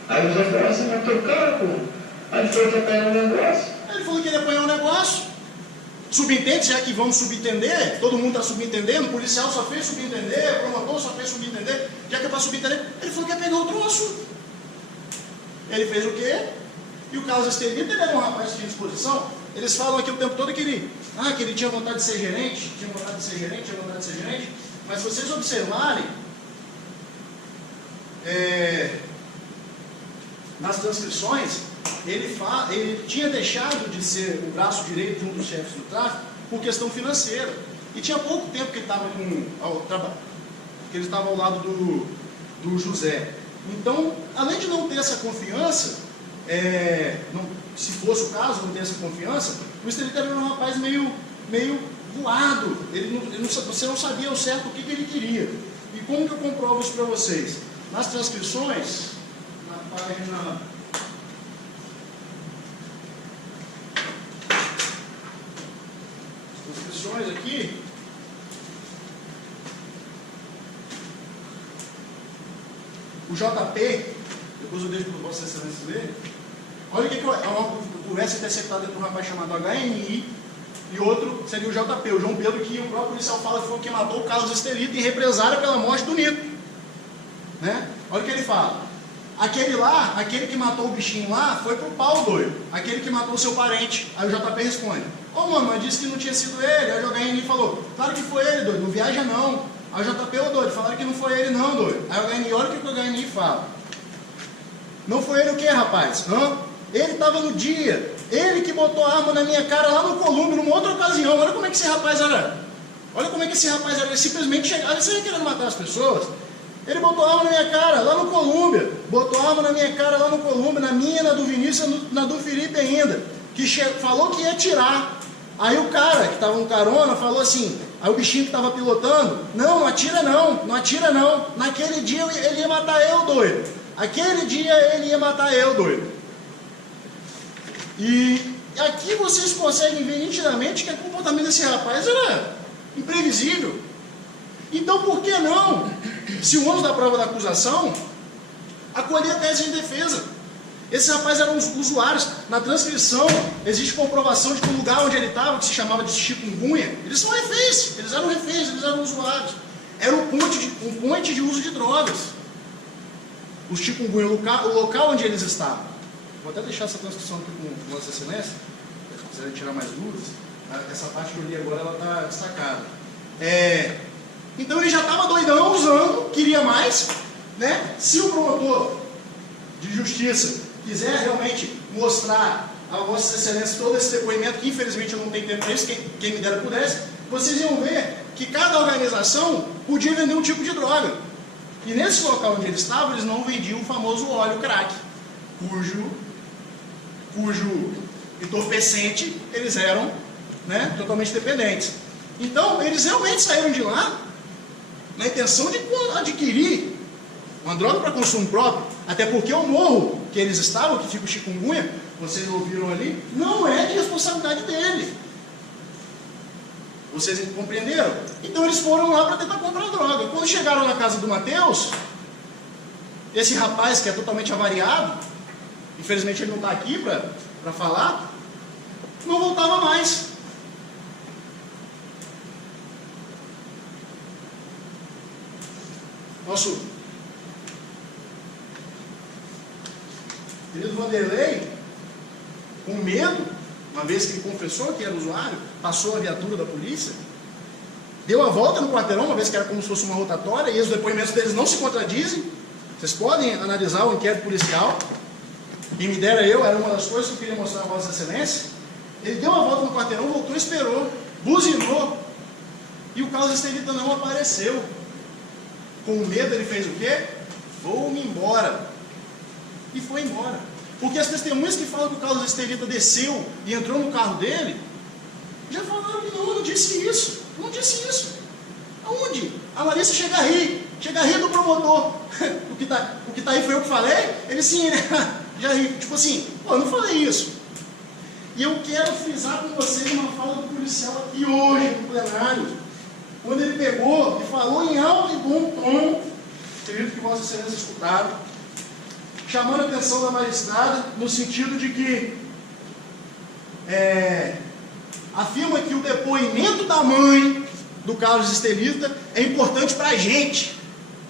Aí o José falou: você matou o cara, pô? Aí ele falou que ia apanhar um negócio. Ele falou que ele ia apanhar um negócio. Subentende, já que vamos subentender, todo mundo está subentendendo, o policial só fez subentender, o promotor só fez subentender, já que é para subentender, ele falou que ia pegar o troço. Ele fez o quê? E o Carlos Estelita, ele era um rapaz que tinha disposição. Eles falam aqui o tempo todo que ele tinha vontade de ser gerente, tinha vontade de ser gerente, mas se vocês observarem, nas transcrições, ele tinha deixado de ser o braço direito de um dos chefes do tráfico por questão financeira. E tinha pouco tempo que ele estava ao lado do José. Então, além de não ter essa confiança, se fosse o caso, não ter essa confiança, o Estelita era um rapaz meio voado. Você não sabia ao certo o que ele queria. E como que eu comprovo isso para vocês? Nas transcrições, na página... Transcrições aqui... O JP, depois eu deixo para Vossa Excelência ler. Olha o que é uma conversa interceptada entre um rapaz chamado HNI e outro seria o JP, o João Pedro, que o próprio policial fala que foi o que matou o Carlos Estelita em represália pela morte do Nito. Né? Olha o que ele fala. Aquele que matou o bichinho lá foi pro pau, doido. Aquele que matou o seu parente. Aí o JP responde: ô mamãe, disse que não tinha sido ele. Aí o HNI falou: claro que foi ele, doido, não viaja não. Aí o JP, ô doido, falaram que não foi ele não, doido. Aí o HNI, olha o que o HNI fala. Não foi ele o quê, rapaz? Ele estava no dia. Ele que botou a arma na minha cara lá no Colúmbio, numa outra ocasião. Olha como é que esse rapaz era. Ele simplesmente chegava, ele saía querendo matar as pessoas. Ele botou a arma na minha cara lá no Colúmbia. Botou a arma na minha cara lá no Colúmbia, na minha, na do Vinícius, na do Felipe ainda. Que falou que ia atirar. Aí o cara que estava no carona falou assim. Aí o bichinho que estava pilotando: não atira não. Naquele dia ele ia matar eu, doido. Aquele dia ele ia matar eu, doido. E aqui vocês conseguem ver nitidamente que o comportamento desse rapaz era imprevisível. Então por que não, se o ônus da prova da acusação, acolher a tese de defesa? Esses rapazes eram usuários. Na transcrição existe comprovação de que o lugar onde ele estava, que se chamava de chikungunya, eles são reféns, eles eram usuários. Era um ponte de uso de drogas. O chikungunya, o local onde eles estavam. Vou até deixar essa transcrição aqui com Vossa Excelência, se quiserem tirar mais dúvidas. Essa parte que eu li agora, ela está destacada. Então ele já estava doidão, usando, queria mais, né? Se o promotor de justiça quiser realmente mostrar a Vossas Excelências todo esse depoimento, que infelizmente eu não tenho tempo para isso, quem me dera pudesse, vocês iam ver que cada organização podia vender um tipo de droga. E nesse local onde eles estavam, eles não vendiam o famoso óleo crack, cujo entorpecente eles eram, né, totalmente dependentes. Então, eles realmente saíram de lá na intenção de adquirir uma droga para consumo próprio, até porque o morro que eles estavam, que fica o chikungunya, vocês ouviram ali, não é de responsabilidade dele. Vocês compreenderam? Então eles foram lá para tentar comprar droga. Quando chegaram na casa do Mateus, esse rapaz que é totalmente avariado, infelizmente ele não está aqui para falar, não voltava mais. Nosso querido Vanderlei, com medo, uma vez que ele confessou que era usuário, passou a viatura da polícia, deu a volta no quarteirão, uma vez que era como se fosse uma rotatória, e os depoimentos deles não se contradizem. Vocês podem analisar o inquérito policial. Quem me dera eu, era uma das coisas que eu queria mostrar a Vossa Excelência. Ele deu a volta no quarteirão, voltou, esperou, buzinou, e o Carlos Estelita não apareceu. Com medo ele fez o quê? Vou-me embora. E foi embora. Porque as testemunhas que falam que o Carlos Estelita desceu e entrou no carro dele, já falaram que não, eu não disse isso. Eu não disse isso. Aonde? A Larissa chega a rir do promotor. O que tá aí foi eu que falei? Ele sim, né? Já ri. Tipo assim, pô, eu não falei isso. E eu quero frisar com vocês uma fala do policial aqui hoje, no plenário. Quando ele pegou e falou em alto e bom tom, acredito que Vossa Excelência escutaram, chamando a atenção da magistrada, no sentido de que afirma que o depoimento da mãe do Carlos Estelita é importante para a gente.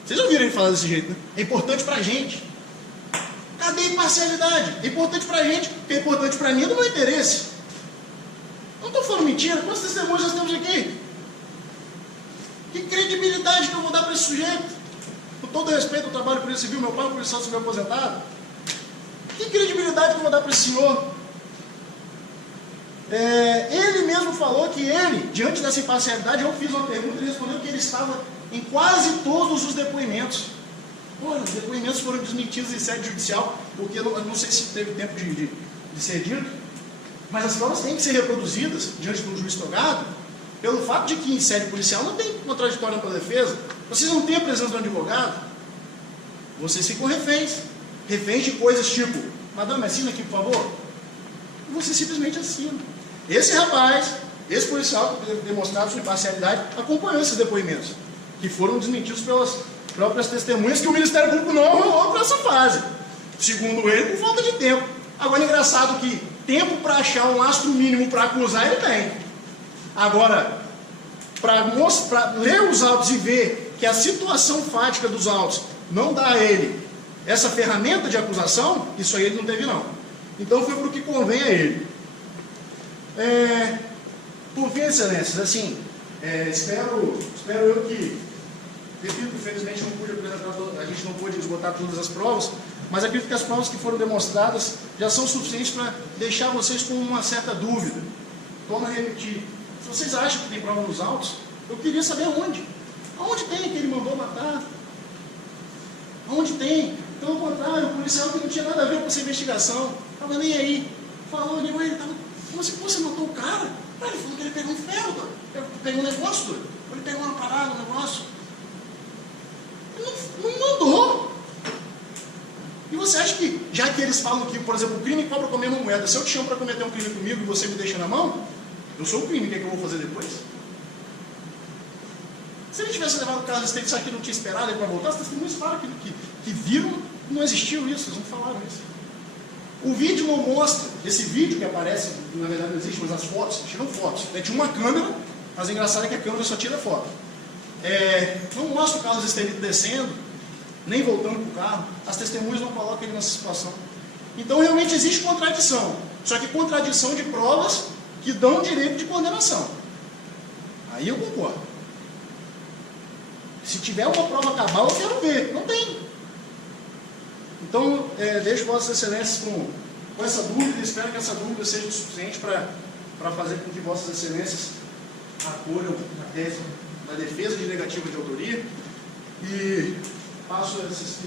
Vocês ouviram ele falar desse jeito, né? É importante para a gente. Cadê a imparcialidade? É importante para a gente, porque é importante para mim é do meu interesse. Não estou falando mentira, quantos testemunhos nós temos aqui? Que credibilidade que eu vou dar para esse sujeito? Com todo respeito ao trabalho polícia civil, meu pai é um policial civil aposentado. Que credibilidade que eu vou dar para esse senhor? Ele mesmo falou que ele, diante dessa imparcialidade, eu fiz uma pergunta e ele respondeu que ele estava em quase todos os depoimentos. Olha, os depoimentos foram desmentidos em sede judicial, porque eu não sei se teve tempo de ser dito, mas as provas têm que ser reproduzidas diante de um juiz togado, pelo fato de que em sede policial não tem contraditório para a defesa. Vocês não têm a presença do advogado, vocês ficam reféns de coisas tipo, madame, assina aqui, por favor. E você simplesmente assina. Esse rapaz, esse policial, que deve demonstrar sua imparcialidade, acompanhou esses depoimentos, que foram desmentidos pelas próprias testemunhas que o Ministério Público não arrumou para essa fase. Segundo ele, por falta de tempo. Agora, é engraçado que tempo para achar um lastro mínimo para acusar, ele tem. Agora, para ler os autos e ver que a situação fática dos autos não dá a ele essa ferramenta de acusação, isso aí ele não teve não. Então foi para o que convém a ele. Por fim, excelências, assim, espero eu que, repito, infelizmente não pude apresentar, a gente não pôde esgotar todas as provas, mas acredito que as provas que foram demonstradas já são suficientes para deixar vocês com uma certa dúvida. Torno a repetir. Se vocês acham que tem prova nos autos, eu queria saber aonde. Aonde tem que ele mandou matar? Aonde tem? Pelo contrário, o policial que não tinha nada a ver com essa investigação, estava nem aí. Falou, ele estava, como assim, você matou o cara? Ele falou que ele pegou um ferro, pegou um negócio, ele pegou uma parada, um negócio. Ele não mandou. E você acha que, já que eles falam que, por exemplo, o crime cobra com a mesma moeda, se eu te chamo para cometer um crime comigo e você me deixa na mão, eu sou o crime, o que é que eu vou fazer depois? Se ele tivesse levado o caso desse tempo, que não tinha esperado ele para voltar, as testemunhas falam que viram, não existiu isso, eles não falaram isso. O vídeo não mostra, esse vídeo que aparece, na verdade não existe, mas as fotos, tiram fotos. Tinha uma câmera, mas o engraçado é que a câmera só tira foto. Não mostra o Carlos Estelita descendo, nem voltando para o carro, as testemunhas não colocam ele nessa situação. Então realmente existe contradição, só que contradição de provas que dão direito de condenação. Aí eu concordo. Se tiver uma prova cabal, eu quero ver. Não tem. Então, deixo Vossas Excelências com essa dúvida, espero que essa dúvida seja o suficiente para fazer com que Vossas Excelências acolham a tese da defesa de negativa de autoria. E passo esses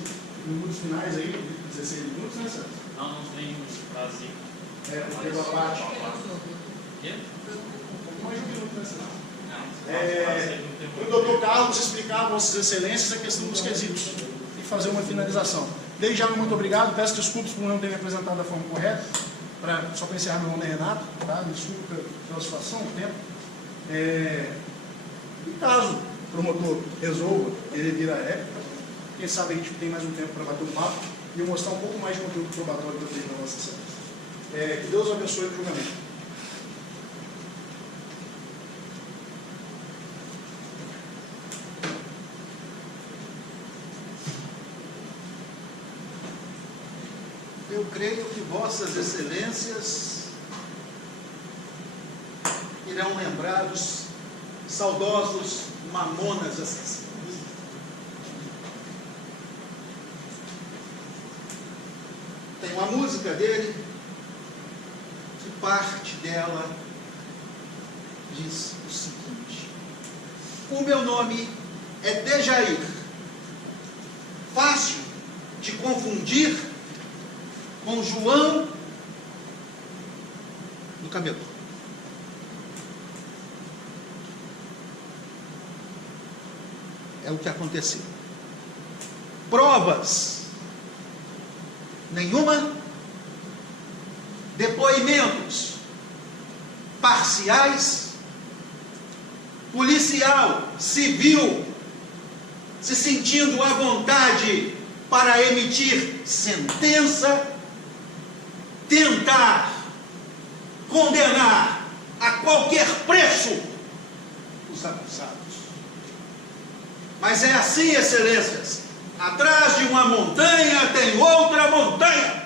minutos finais aí, 16 minutos, né, Sérgio? Não tem prazer. Porque do abate. Quê? Mais de um minuto, né, Sérgio? O doutor Carlos explicar a Vossas Excelências a questão dos quesitos e fazer uma finalização. Desde já, muito obrigado. Peço desculpas por não ter me apresentado da forma correta. Só para encerrar, meu nome é Renato. Tá? Desculpa pela situação, o tempo. E caso o promotor resolva ele vir à réplica, quem sabe a gente tem mais um tempo para bater um papo e eu mostrar um pouco mais de conteúdo probatório que eu tenho para Vossa Excelência. Que Deus abençoe o julgamento. Eu creio que Vossas Excelências irão lembrar dos saudosos Mamonas Assassinos. Tem uma música dele, que parte dela diz o seguinte: o meu nome é Dejair, fácil de confundir com João do Camelo. É o que aconteceu. Provas nenhuma, depoimentos parciais, policial, civil, se sentindo à vontade para emitir sentença, tentar condenar a qualquer preço os acusados. Mas é assim, Excelências, atrás de uma montanha tem outra montanha.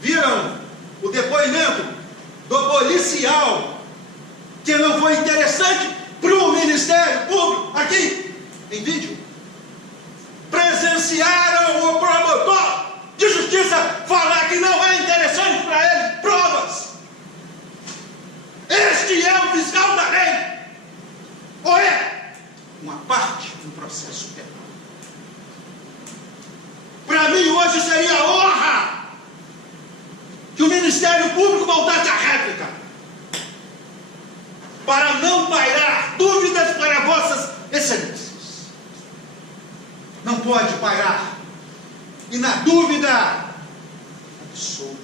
Viram o depoimento do policial, que não foi interessante para o Ministério Público, aqui em vídeo. Presenciaram o promotor de justiça falar que não é interessante para ele provas. Este é o fiscal da lei, ou é uma parte do processo penal. Para mim hoje seria honra que o Ministério Público voltasse à réplica, para não pairar dúvidas para Vossas Excelências. Não pode pairar. E na dúvida, absolva.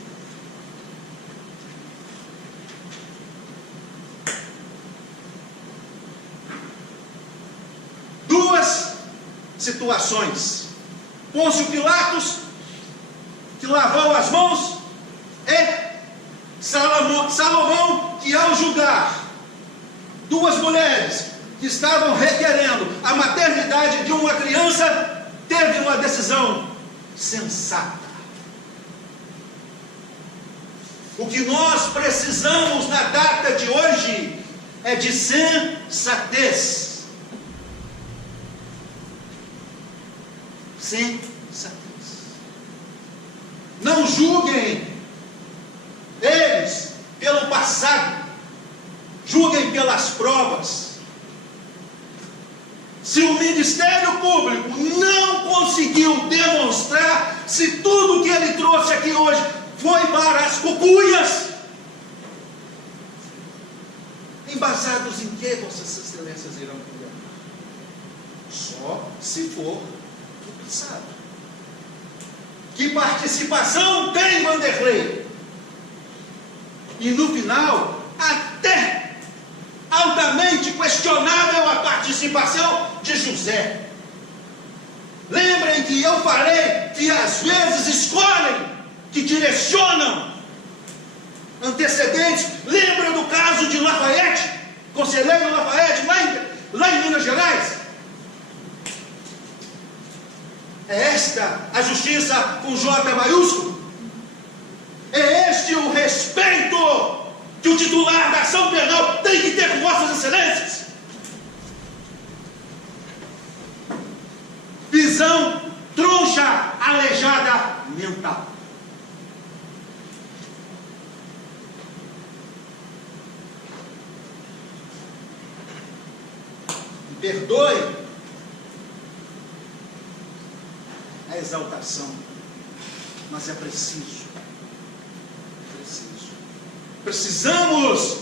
Duas situações. Pôncio Pilatos, que lavou as mãos, e Salomão, que ao julgar duas mulheres que estavam requerendo a maternidade de uma criança, teve uma decisão sensata. O que nós precisamos na data de hoje é de sensatez. Sensatez. Não julguem eles pelo passado, julguem pelas provas. Se o Ministério Público não conseguiu demonstrar se tudo que ele trouxe aqui hoje foi para as cucuias, embasados em que Vossas Excelências irão condenar? Só se for do passado. Que participação tem Vanderlei? E no final, até altamente questionável a participação de José. Lembrem que eu falei que às vezes escolhem, que direcionam antecedentes. Lembra do caso de Lafayette, conselheiro Lafayette, lá em Minas Gerais? É esta a justiça com J maiúsculo? É este o respeito que o titular da ação penal tem que ter com Vossas Excelências? Visão troncha, aleijada mental. perdoe, é exaltação, mas é preciso. Precisamos